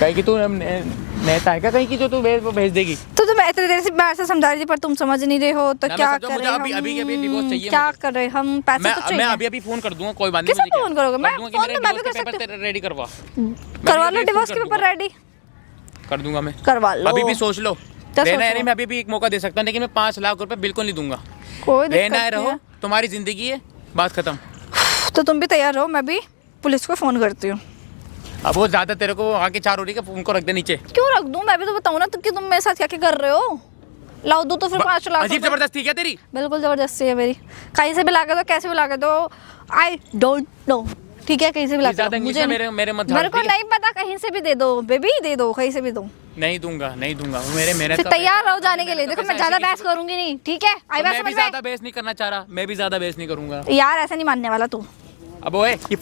कहीं की तू नेता है क्या कहीं की जो तू भेज देगी? तो मैं इतनी देर से बाहर से समझा रही थी पर तुम समझ नहीं रहे हो, तो ना, क्या मैं समझा, करें मुझे अभी- हम? अभी के अभी divorce चाहिए क्या मुझे। कर रहे हम? पैसे तो चाहिए। मैं अभी फोन कर दूंगा, कोई बात नहीं। किसे मुझे क्या? फोन करोगे? कर मैं दूंगा कि फोन मेरे तो मैं भी divorce कर के सकती पेपर रेडी करवा। करवा लो मैं डिवोर्स के फोन कर पेपर रेडी कर दूंगा मैं। करवा लो। अभी भी सोच लो। क्या रहना है सोचो? नहीं, मैं अभी भी एक मौका दे सकता हूँ, लेकिन मैं 5 लाख रुपए बिल्कुल नहीं दूंगा। कोई रहना है दिक्कत नहीं रहो, है। तुम्हारी जिंदगी है, बात खत्म। तो तुम भी तैयार रहो, मैं भी पुलिस को फोन करती हूँ। अब वो ज्यादा तेरे को आगे 4 हो रही है, उनको रख दे नीचे। क्यों रख दूं? मैं भी तो बताऊँ ना तो कि तुम मेरे साथ क्या क्या कर रहे हो। लाओ दो तो फिर 5 लाख अजीब रुपए। जबरदस्ती क्या तेरी? बिल्कुल जबरदस्ती है मेरी। कहीं से भी ला के दो, कैसे भी ला के दो, आई डोंट नो। ठीक है, कहीं से भी ला के ज्यादा दो। इंग्लिश मुझे में मेरे मत मेरे झाड़, को ठीक है? नहीं पता, कहीं से भी दे दो बेबी, दे दो, कहीं से भी दो। नहीं दूंगा, नहीं दूंगा। मेरे मेहनत फिर का तैयार पैसा- रहो जाने के लिए। मेहनत देखो का मैं पैसा ज्यादा ऐसे बहस किसी को- करूंगी नहीं, ठीक है? आई तो बात मैं भी समझ ज्यादा में? बहस नहीं करना चाह रहा, मैं भी ज्यादा बहस नहीं करूंगा। यार ऐसा नहीं मानने वाला तू। अब ओए ये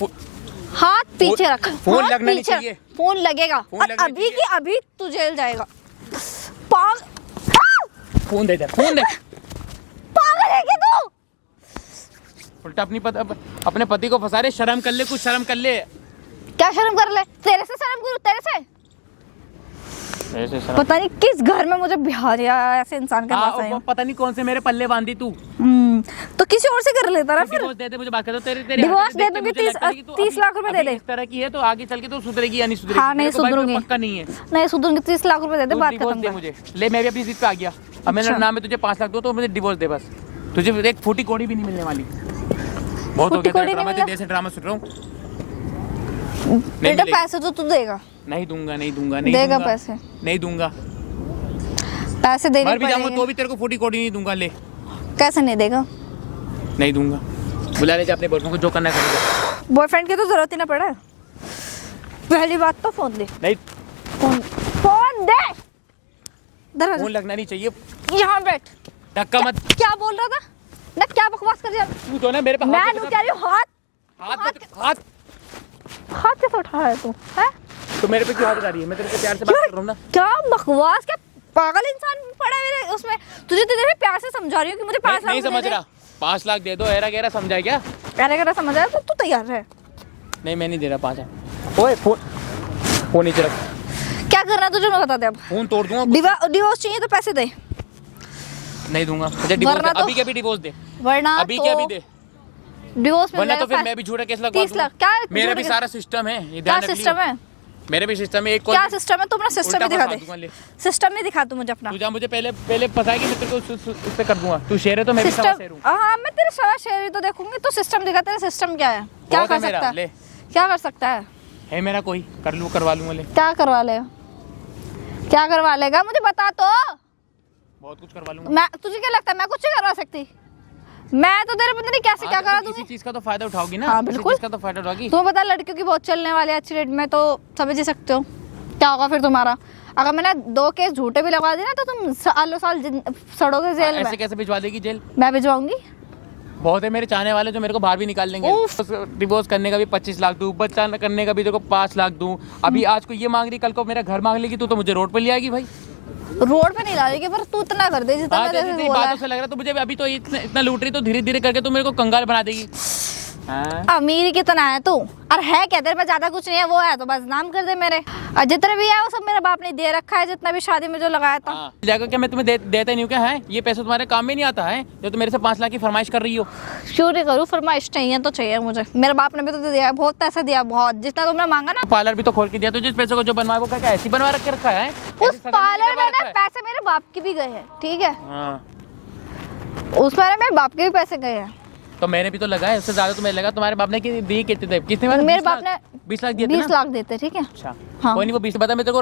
हाथ पीछे रख, फोन हाथ लगना नहीं पीछे चाहिए। रख। फोन लगेगा फोन और लगना अभी चाहिए। की अभी तू जेल जाएगा। पागल फोन दे दे, फोन दे। पागल है क्या तू? उल्टा अपने पति को फंसा रहे। शर्म कर ले, कुछ शर्म कर ले। क्या शर्म कर ले? तेरे से शर्म करूं? तेरे से? ऐसे शर्म। पता नहीं किस घर में मुझे बिहार या ऐसे इंसान के पास आया। पता नहीं कौन से मेरे पल्ले बांधी तू। तो किसी और से कर लेता ना फिर। डिवोर्स दे दे, मुझे बात कर दो। तेरे डिवोर्स हरकतें दे देख के दूंगी, मुझे लगता है कि तू 30 लाख रुपए दे अभी दे। इस तरह की है तो आगे चल के तो सुधरेगी या नहीं सुधरेगी? हाँ नहीं मेरे को भाई सुधरूंगी, पक्का नहीं है। नहीं सुधरूंगी। 30 लाख रुपए दे दे, तू बात डिवोर्स खत्म दे कर। मुझे। ले, मैं भी अपनी जिद पे आ गया। अब मेरा अच्छा। नाम है, तुझे 5 लाख दो तो मुझे डिवोर्स दे बस। तुझे एक फूटी कोड़ी भी नहीं मिलने वाली। बहुत हो फूटी गया कौड़ी ड्रामा, नहीं जैसे ड्रामा सुन रहा हूँ। बेटा मिलेगी। पैसे तो तू देगा, नहीं दूंगा, नहीं दूंगा, नहीं देगा दूंगा। पैसे। नहीं दूंगा। पैसे देने मर भी जाऊंगा तो पड़ेंगे। भी तेरे को फूटी कोड़ी नहीं दूंगा। ले, कैसे नहीं देगा? नहीं दूंगा। बुला ले जा अपने बॉयफ्रेंड को, जो करना करेगा। बॉयफ्रेंड की तो जरूरत ही ना पड़े। पहली बात तो फोन दे, नहीं, फोन दे। दरवाजा फोन लगना नहीं चाहिए। यहाँ बैठ। धक्का मत। क्या बोल रहा था ना? क्या बकवास कर दिया? तू तो ना मेरे पे मैं हाथ नहीं कह रही हूँ। हाथ हाथ कैसे उठा है तू? है तो मेरे पे क्यों हाथ उठा रही है? मैं तेरे से प्यार से बात कर रहा हूँ ना। क्या बकवास? क्या पागल इंसान पड़ा है मेरे उसमें? तुझे तो तेरे प्यार से समझा रही हूँ कि मुझे 5 लाख नहीं समझ रहा। 5 लाख दे दो, एरा गहरा समझाए क्या? अरे अगर समझ आया तो तू तैयार है। नहीं, मैं नहीं दे रहा 5 लाख। ओए फोन नीचे रख। क्या करना है तुझे मैं बता दे अब। फोन तोड़ दूंगा। डिवोर्स चाहिए तो पैसे दे, नहीं दूंगा। मुझे डिवोर्स वरना दे। तो- अभी के अभी डिवोर्स दे। वरना अभी के अभी दे। डिवोर्स मिल वरना तो जाएगा। फिर मैं भी झूठा केस लगवा 30 लाख क्या है? मेरा झूठ भी के- सारा सिस्टम है, ये क्या ध्यान रख सिस्टम लियो। है? मेरे भी सिस्टम है। एक क्या सिस्टम है? तू अपना सिस्टम उल्टा भी दिखा फंसा दूंगा, दे। ले। सिस्टम नहीं दिखा तू मुझे अपना तू जा, मुझे पहले फंसाएगी, मैं तेरे को उस पे कर दूंगा। तू शेर है तो मैं भी सवा शेर हूँ। हाँ मैं तेरे सवा शेर ही तो देखूंगी। तो सिस्टम दिखा, तेरा सिस्टम क्या है? क्या बहुत है कर मेरा, सकता ले। है? क्या कर सकता है? है मेरा कोई, करवा लूंगा। ले, क्या करवा लेगा? क्या करवा लेगा मुझे बता तो। बहुत कुछ करवा लूंगा। मैं तुझे क्या लगता है मैं कुछ नहीं करवा सकती? मैं तो तेरे पता नहीं कैसे क्या करा किसी दूंगी। चीज का तो फायदा उठाओगी ना। हाँ, किसी बिल्कुल। चीज का तो फायदा उठाओगी। तुम्हें पता है लड़कियों की बहुत चलने वाली है अच्छी रेट में, तो समझ ही सकते हो क्या होगा फिर तुम्हारा। अगर मैंने 2 केस झूठे भी लगवा दिए ना तो तुम सालों साल सड़ोगे जेल ऐसे में। कैसे भिजवा देगी जेल? मैं भिजवाऊंगी। बहुत है मेरे चाहने वाले जो मेरे को बाहर भी निकाल लेंगे। डिवोर्स करने का भी 25 लाख दूं, बच्चा करने का भी देखो 5 लाख दूं। अभी आज को ये मांग रही, कल को मेरा घर मांग लेगी, तो मुझे रोड पे ले आएगी भाई। रोड पे नहीं ला रही पर तू इतना कर दे जितना हाँ, मैंने जैसे तेरी बोला बातों है। से लग रहा है तो मुझे अभी तो इतना लूट रही, तो धीरे धीरे करके तो मेरे को कंगाल बना देगी। हाँ? अमीर कितना है तू? और है क्या तेरे पास? ज्यादा कुछ नहीं है, वो है तो बस नाम कर दे मेरे। और जितने भी है वो सब मेरे बाप ने दे रखा है, जितना भी शादी में जो लगाया था। हाँ। जाकर क्या मैं तुम्हें देता नहीं हूँ क्या? है ये पैसा तुम्हारे काम में नहीं आता है जो तुम मेरे से 5 लाख की फरमाइश कर रही हो? क्यों नहीं करूँ? फरमाइश चाहिए तो चाहिए मुझे। मेरे बाप ने भी तो दिया है, बहुत पैसा दिया, बहुत, जितना तुमने मांगा ना। पार्लर भी तो खोल के दिया, तो जिस पैसे को जो बनवाया वो क्या ऐसी बनवा रख के रखा है? उस ऐसी सजा पार्लर नहीं में करवा ना रखा है। पैसे मेरे बाप के भी गए हैं, ठीक है? हाँ, उसमें ना मेरे बाप के भी पैसे गए हैं। तो मैंने भी तो लगाया, उससे ज्यादा तो मैं लगा। तुम्हारे बाप ने दी कितने थे? कितने बार? मेरे बाप ने 20 लाख दिए थे 20 ना? लाख देते, ठीक है? अच्छा, हाँ। कोई नहीं, वो 20 बता। मैं तेरे को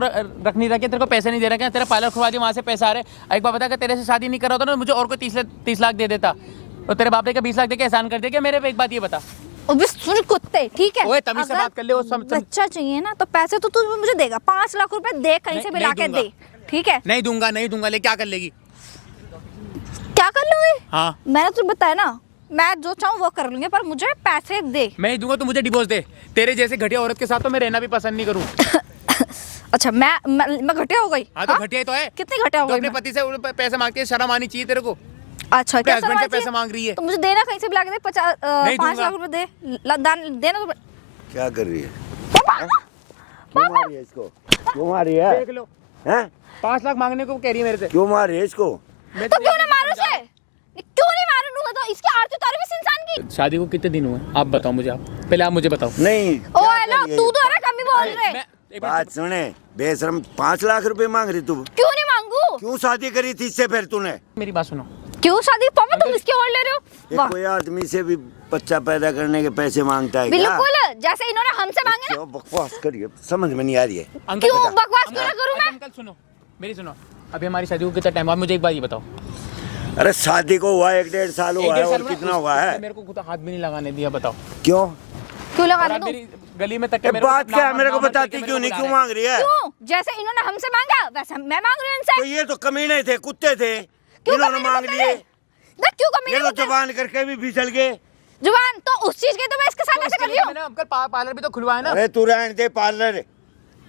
रख नहीं रखे, तेरे को पैसे नहीं दे रखे। तेरा पार्लर खुलवा दिया, वहाँ से पैसा आ रहे। एक बार बता, तेरे से शादी नहीं कर रहा था ना, मुझे और कोई 30 लाख दे देता, तो तेरे बाप ने क्या 20 लाख देके एहसान कर दिया क्या मेरे पे? एक बात ये बता। और बस सुन कुत्ते, ठीक है? ओए, तमीज से अगर बात कर ले। वो बच्चा चाहिए ना तो पैसे तो तू मुझे देगा। 5 लाख रुपए दे, कहीं से भी नहीं ला के दूंगा। दे, ठीक है? नहीं दूंगा, नहीं दूंगा। ले, क्या कर लेगी? क्या कर लूंगी? हाँ, मैंने तुझे बताया ना, मैं जो चाहूँ वो कर लूंगी, पर मुझे पैसे दे। मैं ही दूंगा तो मुझे डिवोर्स दे। तेरे जैसे घटिया औरत के साथ तो मैं रहना भी पसंद नहीं करूँ। अच्छा मैं घटिया हो गई? हाँ तो घटिया ही तो है। कितनी घटिया हो तो गई अपने मैं? पति से पैसे मांगती है, शर्म आनी चाहिए तेरे को। अच्छा क्या हस्बैंड से समझती पैसे है? मांग रही है तो मुझे देना कहीं से भी ला के दे, 5 लाख रुपए दे, देना तो। क्या कर रही है? क्यों मारी है इसको? क्यों मारी है? देख लो, हैं? 5 लाख मांगने को कह रही है मेरे से। क्यों मारी है इसको? मैं तो क्यों ना मारू से? क्यों नहीं मारू? तो इसकी आरती उतारी भी इस इंसान की। शादी को कितने दिन हुए आप बताओ मुझे, आप पहले आप मुझे बताओ। नहीं ओ हेलो, तू तो है ना कम ही बोल रहे। बात सुने बेशरम, 5 लाख रुपए मांग रही तू। क्यों नहीं मांगू? क्यों शादी करी थी इससे फिर तूने? मेरी बात सुनो, क्यों शादी? पापा तुम इसके और ले रहे हो? ये वाह, कोई आदमी से भी बच्चा पैदा करने के पैसे मांगता है क्या? बिल्कुल जैसे इन्होंने हमसे मांगे ना। क्यों बकवास करिए, समझ में नहीं आ रही है। क्यों बकवास क्यों ना करूं मैं? अंकल सुनो, मेरी सुनो, अभी हमारी शादी को कितना टाइम हुआ, मुझे एक बात ये बताओ। अरे शादी को हुआ 1-1.5 साल हुआ है, और कितना हुआ है? मेरे को खुद हाथ भी नहीं लगाने दिया, बताओ क्यों? क्यों और लगाने आप दूं? मेरी गली में तक ये के मेरे को बात क्या है? नाम- मेरे को नाम लेके बताती मेरे क्यों को नहीं? बुला क्यों रहे हैं। मांग रही है? क्यों? जैसे इन्होंने हमसे मांगा वैसे मैं मांग रही हूं इनसे। तो ये तो कमीने थे, कुत्ते थे, क्यों इन्होंने कमीने मांग बकरे? लिए। ना क्यों कमीने ये तो बकरे? जबान करके भी फिसल गए। जुबान तो उस चीज के तो मैं इसके साथ तो ऐसे उसके कर लिए रही हूँ। मैंने अंकल पार्लर भी तो खुलवाया ना। अरे तू रहने दे पार्लर।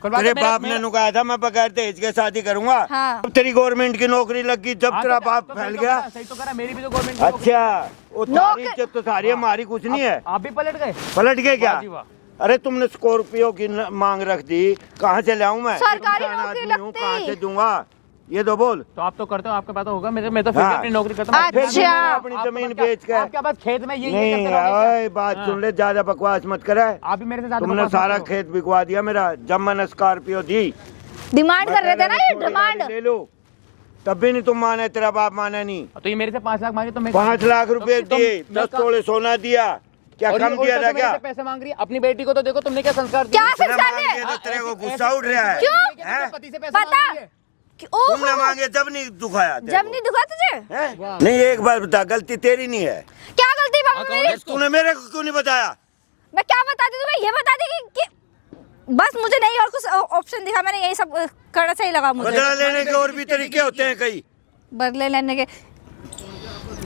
खुलवा तेरे के बाप ने नुकाया था मैं बगैर दहेज के शादी करूंगा। हाँ। अब तेरी गवर्नमेंट की नौकरी लग गई, जब तेरा बाप फैल गया। सही तो करा, मेरी भी तो गवर्नमेंट। अच्छा, वो तारी नौकर- इज्जत तो सारी हमारी कुछ नहीं है। आप भी पलट गए। पलट गए क्या? वाह जी वाह। अरे तुमने स्कॉर्पियो की मांग रख दी, कहाँ से लाऊं मैं? सरकारी इंसान नौकरी आदमी हूँ, लगती। कहाँ से दूंगा? ये तो बोल। तो आप तो करते हो, आपके पास तो होगा, मैं तो फिर भी हाँ। अपनी नौकरी करता हूँ। अच्छा। फिर तुमने अपनी जमीन बेच कर। आपके पास खेत में ये नहीं करते रहोगे ओए, बात सुन ले, ज्यादा बकवास मत करे। क्या? आप भी मेरे से ज्यादा तुमने बकवास मत सारा करो। खेत बिकवा दिया मेरा, जब मैंने स्कॉर्पियो दी। डिमांड कर रहे थे ना ये, थोड़ी डिमांड। गाड़ी ले लो, तब भी नहीं तुम माने, तेरा बाप माना नहीं। तो ये मेरे से 5 लाख मांगे तो मैं 5 लाख रुपए तो दिए, मैं 10 तोले सोना दिया, क्या और कम ये दिया उल्टा था तो मेरे क्या? से पैसे मांग रही है। अपनी बेटी को तो देखो तुमने क्या संस्कार दिए। क्या इतना संस्कार मांग दिए? लिया तो तेरे को गुस्सा उठ रहा है? क्यों? हैं? पति से पैसे पता? मांग रही है। ओहो, तुमने मांगे जब नहीं दुखाया तेरे जब को? नहीं दुखा तुझे? हैं? नहीं, एक बार बता, गलती तेरी नहीं है। क्या गलती पापा मेरी? तूने मेरे को क्यों नहीं बताया? मैं क्या बताती तुम्हें? ये बताती कि बस मुझे नहीं और कुछ ऑप्शन दिखा, मैंने यही सब करना सही लगा मुझे। बदला लेने के और भी तरीके होते हैं कई। बदले लेने के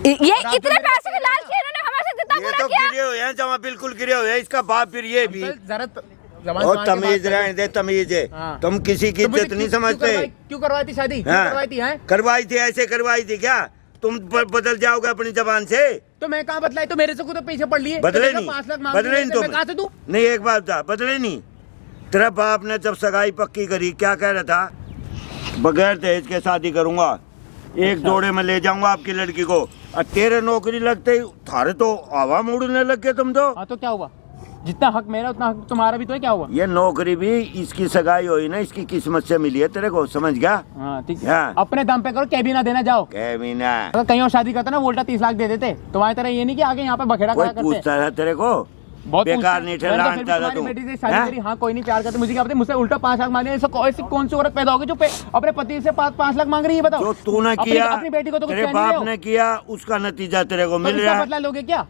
ये इतने पैसे के लालच के इन्होंने हमारे साथ इतना ये बुरा तो किया। गिरे हुए हैं, जमा बिल्कुल गिरे हुए हैं, इसका बाप फिर ये भी। अंकल, जरा जबान और संभाल के बात तमीज करो। रहने दे, तमीज है। हाँ। तुम किसी की तो मुझे इज्जत नहीं क्यों समझते। क्यों करवाई थी शादी? क्यों हाँ। करवाई थी? हैं? करवाई थी, ऐसे करवाई थी क्या? तुम बदल जाओगे अपनी जबान से? तो मैं कहाँ बदलाई? तो मेरे से खुद पीछे पड़ लिए। बदले तो नहीं, 5 लाख मांग बदले रही है, नहीं मैं कहाँ से दूं? तुम। नहीं, एक बात था, बदले नहीं। तेरा बाप ने जब सगाई पक्की करी, क्या कह रहा था? बगैर दहेज के शादी करूंगा, एक जोड़े में ले जाऊंगा आपकी लड़की को। और तेरे नौकरी लगते ही थारे तो हवा मुड़ने लग गए तुम तो। हाँ तो क्या हुआ? जितना हक मेरा उतना हक तुम्हारा भी तो है। क्या हुआ? ये नौकरी भी इसकी सगाई हुई ना, इसकी किस्मत से मिली है तेरे को, समझ गया? हाँ ठीक है। हाँ। अपने दम पे करो, कैबिना देना जाओ। कैबिना अगर कहीं और शादी करता ना, वो उल्टा 30 लाख दे देते। तुम्हारी तरह ये नहीं कि आगे यहाँ पे बखेड़ा कोई खड़ा करते। पूछता था तेरे को? बहुत बेकार पूछते। नहीं मैंने तो फिर भी ठहराता था तुम्हारी तू। बेटी से शादी हैं? करी, हाँ कोई नहीं प्यार करते। मुझे क्या पता, मुझसे उल्टा 5 लाख मांगे। ऐसी कौन सी औरत पैदा होगी जो अपने पति से 5 लाख मांग रही है? बताओ। जो तूने किया, अपनी बेटी को तो कुछ तेरे कह नहीं रहे बाप हो। ने किया, उसका नतीजा तेरे को तो मिल इसका रहा है। बदला लोगे क्या?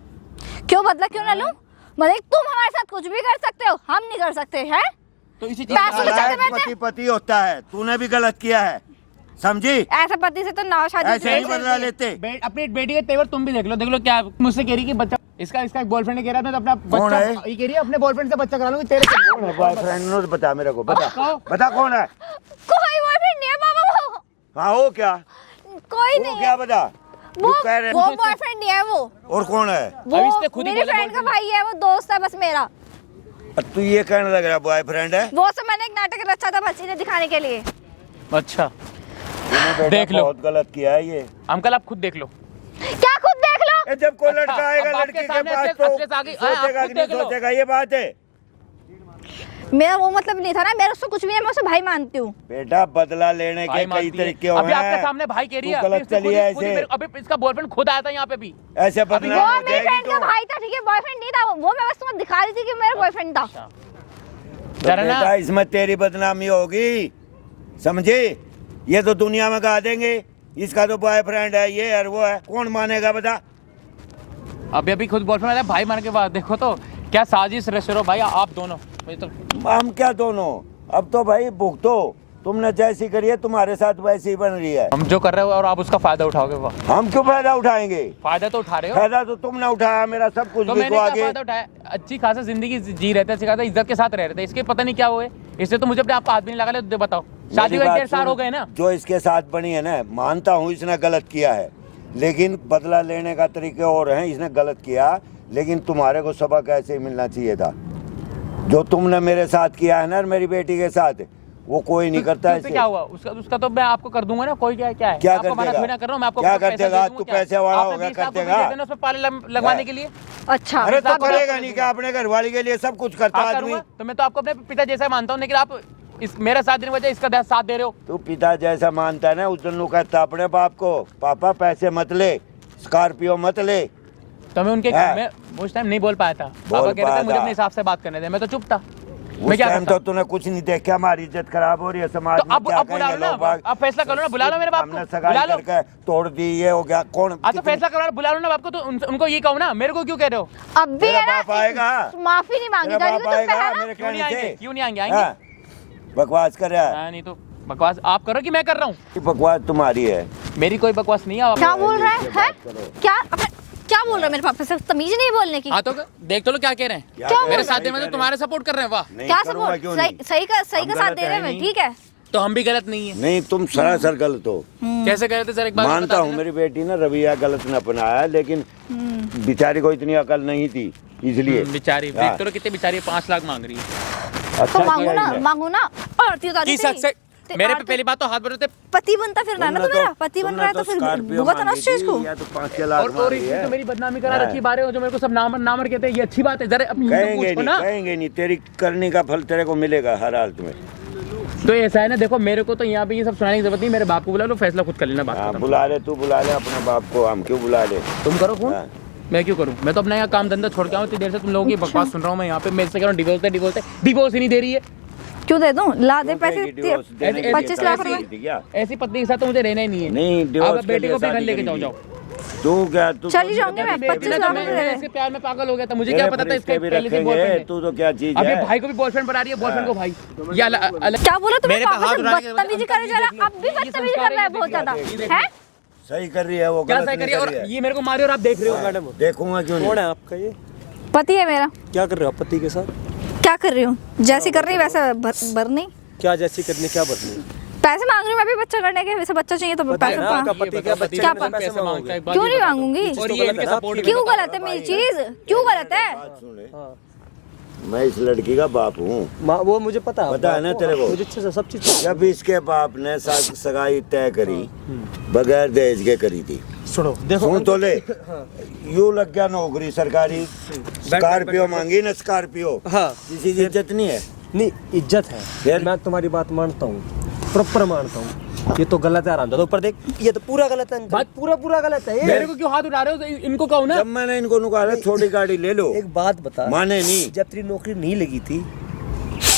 क्यों बदला क्यों ना लूं? मतलब तुम हमारे साथ कुछ भी कर सकते हो, हम नहीं कर सकते हैं? तो इसी चीज पैसे के चक्कर में पति पति होता है, तूने भी गलत किया है, समझी? ऐसे पति से तो ना शादी ऐसे ही बदला लेते। अपनी बेटी के तेवर तुम भी देख लो क्या मुझसे कह रही कि बच्चा इसका एक बॉयफ्रेंड ने कह रहा था, तो अपना कौन बच्चा है? ये कह रही है अपने बॉयफ्रेंड से बच्चा करा लूंगी तेरे से। कौन है बॉयफ्रेंड? बता मेरे को, बता बताओ। बता कौन है? कोई बॉयफ्रेंड नहीं है पापा, वो हाँ हो क्या? कोई वो नहीं क्या है। बता? वो जो कह रहे हैं। बॉयफ्रेंड नहीं है वो और कौन है? अब इसने खुद ही मेरे बोला फ्रेंड का boyfriend। भाई है, वो दोस्त है बस मेरा। अब तू ये कहने लग रहा बॉयफ्रेंड है? वो सब मैंने एक नाटक रचा था बस इन्हें दिखाने के लिए। अच्छा तूने बेटा देख लो। बहुत गलत किया है ये। अंकल आप खुद देख लो। क्या खुद देख लो? ए, जब कोई अच्छा, लड़का आएगा अब आपके लड़की के सामने पास ऐसे तो असलियत आ गई। हाँ, आप सोचेगा खुद कि नहीं देख लो। सोचेगा, ये बात है। मेरा वो मतलब नहीं था ना, मेरा उससे कुछ भी है, मैं उसे भाई मानती हूँ। बेटा बदला लेने के भाई कई मानती है। तरीके अभी हैं। आपके सामने भाई कह रही है। तू गलत अभी इसने चली खुद ही- है खुद ही ऐसे। मेरे- अभी इसका बॉयफ्रेंड खुद आया था यहाँ पे भी। ऐसे बदनाम वो हो मेरी जाएगी फ्रेंड का तो। भाई था, ठीक है, बॉयफ्रेंड नहीं था वो मैं बस तुम्हें दिखा रही थी कि मेरा बॉयफ्रेंड था। तो जरा ना बेटा इसमें तेरी बदनामी होगी, समझे? ये तो दुनिया में गा देंगे इसका तो बॉयफ्रेंड है ये और वो है, कौन मानेगा बता? अभी खुद बॉयफ्रेंड आया भाई मान के बाद देखो तो क्या साजिश रच रहे हो भाई आप दोनों। मुझे तो हम क्या दोनों, अब तो भाई भुगतो, तुमने जैसी करी है तुम्हारे साथ वैसी ही बन रही है। हम जो कर रहे हो और आप उसका फायदा उठाओगे, वाह। हम क्यों फायदा उठाएंगे? फायदा तो उठा रहे हो। फायदा तो तुमने उठाया, मेरा सब कुछ तो भी मैंने तो क्या आगे। फायदा उठाया? अच्छी खासा जिंदगी जी रहे थे, अच्छी खासा इज्जत के साथ रह रहे थे, इसके पता नहीं क्या हुए। इससे तो मुझे अपने आप को हाथ भी नहीं लगा ले। बताओ, शादी को 1.5 साल हो गए ना। जो इसके साथ बनी है ना, मानता हूँ इसने गलत किया है, लेकिन बदला लेने का तरीके और है। इसने गलत किया, लेकिन तुम्हारे को सबक ऐसे ही मिलना चाहिए था। जो तुमने मेरे साथ किया है ना, मेरी बेटी के साथ, वो कोई नहीं करता ऐसे। क्या हुआ उसका तो मैं आपको कर दूंगा ना। कोई क्या है क्या आपको मना थोड़ी ना कर रहा हूं मैं। आपको क्या पैसा कर दे देगा? दूंगा तू क्या? पैसे वाला आपने होगा, 20 कर लाख रुपए देगा। दे देना उसमें पाले लगवाने के लिए। अच्छा अरे तो करेगा नहीं क्या? अपने घर वाली के लिए सब कुछ करता आप आदमी। करूंगा तो मैं तो आपको अपने पिता जैसा मानता हूँ, लेकिन आप मेरे साथ देने वजह इसका साथ दे रहे हो। तू पिता जैसा मानता है ना, उस दिन कहता अपने बाप को, पापा पैसे मत ले, स्कॉर्पियो मत ले। तो मैं उनके मैं उस टाइम नहीं बोल पाया था। पापा कह रहे थे मुझे अपने हिसाब से बात करने दे, मैं तो चुप था। मैं क्या टाइम तो तूने कुछ नहीं देखा, हमारी इज्जत खराब हो रही है समाज में। अब बुला लो ना, अब फैसला करो ना, बुला लो मेरे बाप को, हमने बुला सगाई लो। करके तोड़ दी, ये हो गया। कौन? तो फैसला करो, बुला लो ना बाप को। तो उनको ये कहो ना, मेरे को क्यों कह रहे हो? अब भी तेरा है ना, बाप आएगा? माफी नहीं मांगी जा रही तेरा बाप है तो आएगा है ना। मेरे क्यों नहीं कहने आएंगे? से? क्यों नहीं आएंगे? हाँ, बकवास कर रहा है। हाँ, नहीं तो बकवास आप करो कि मैं कर रहा हूँ? बकवास तुम्हारी है। मेरी कोई बकवास नहीं है। आप क्या बोल रहा है? क्या क्या बोल रहा है? मेरे पापा से तमीज नहीं बोलने की। हाँ तो देख तो लो क्या कह रहे हैं। क्या बोल मेरे रहे साथ में तो तुम्हारे सपोर्ट कर रहे हैं, वाह। नहीं क्या करूंगा, सपोर्ट? क्यों सही नहीं? सही का साथ गलत दे रहे है हैं, नहीं। ठीक है। तो हम भी गलत नहीं है। नहीं, तुम सरासर गलत हो। कैसे कह रहे थे सर, एक बार मानता बता हूँ देना। मेरी बेटी ने रवैया गलत न अपनाया, लेकिन बेचारी को इतनी अकल नहीं थी, इसलिए। बेचारी हाँ। देख तो लो कितने बेचारी 5 लाख मांग रही है। अच्छा तो मांगू किया ना, इसने। मांगू ना। और किस हद से? मेरे पे पहली बात तो हाथ बढ़ते। पति बनता फिर ना तुमने तो मेरा पति बन रहा है, तो फिर भुगतना ना उस चीज को। या तो 5-6 लाख और मांग रही इसने है। तो मेरी बदनामी करा रखी बारे जो मेरे को सब नामर कहते हैं, ये अच्छी बात है। जरा अपनी मुंह से कहेंगे पूछो नहीं, ना। कहेंगे नहीं, तेरी करने का फल तेरे को मिलेगा हर हालत में। तो ऐसा है ना, देखो मेरे को तो यहाँ पे ये सब सुनाने की जरूरत नहीं। मेरे बाप को बुला लो, फैसला खुद कर लेना। बात हाँ, खत्म। बुला ले, तू बुला ले अपने बाप को, हम क्यों बुला ले? तुम करो फोन, हाँ। मैं क्यों करूँ? मैं तो अपना यहाँ काम धंधा छोड़ के आऊँ। इतनी देर से तुम लोगों की बकवास सुन रहा हूँ मैं यहाँ पे। मैं इससे कह रहा हूँ डिवोर्स है, डिवोर्स ही नहीं दे रही है। क्यों दे दूं? ला दे क्यों पैसे कहेगी डिवोर्स देने के लिए? 25 लाख पैसे रुपए। दी थी क्या? ऐसी पत्नी के साथ तो मुझे रहना ही नहीं है। नहीं, डिवोर्स आप बेटी को अपने घर शादी लेके करी जाओ। थी। तू क्या तू चली जाऊंगी मैं, 25 लाख रुपए दे मैं दे। इसके प्यार में पागल हो गया था। मुझे तेरे क्या पता था इसके भी पहले से रखेंगे, बॉयफ्रेंड तू तो क्या चीज अभी है? भाई को भी बॉयफ्रेंड बना रही है, बॉयफ्रेंड को भाई। ये अलग क्या बोला तुम्हें? मेरे पे पापा हाथ से उठाने के बाद बदतमीजी करे जा रहा है। अब भी बदतमीजी कर रहा है बहुत ज्यादा है। सही कर रही है वो, क्या गलत सही नहीं करिए। कर और रही है। ये मेरे को मारे और आप देख रहे हो। मैडम देखूंगा क्यों कौन नहीं? है आपका ये? पति है मेरा। क्या कर रहे हो आप पति के साथ? क्या कर रही हूँ? जैसी कर रही वैसा भर नहीं। क्या जैसी करनी, क्या बदली? पैसे मांग रही हूँ मैं भी बच्चा करने के। वैसे बच्चा चाहिए तो पता है पैसे ना आपका मांग। पति क्या बच्चे क्या के पैसे पैसे मांगोगे? मांगता है, एक बात क्यों ये नहीं बताओ। मांगूंगी? और तो ये गलत इनके है ना, सपोर्ट क्यों गलत है मेरी चीज? क्यों गलत है? बात सुन ले, हाँ। मैं इस लड़की का बाप हूँ, वो मुझे पता पता है ना तेरे को? मुझे अच्छे से सब चीज। जब इसके बाप ने सगाई तय करी, बगैर दहेज के करी थी। सुनो देखो सुन तो ले, यूं लग गया नौकरी सरकारी, स्कॉर्पियो मांगी ना, स्कॉर्पियो। हाँ किसी की इज्जत नहीं है। नहीं, इज्जत है। फिर? मैं तुम्हारी बात मानता हूँ, प्रॉपर मानता हूँ। ये तो गलत है आराम, तो ऊपर देख, ये तो पूरा गलत है अंकल। बात- पूरा गलत है मेरे ये। को क्यों हाथ उठा रहे हो? तो इनको कहो ना। जब मैंने इनको कहा छोटी गाड़ी ले लो, एक बात बता, माने नहीं। जब तेरी नौकरी नहीं लगी थी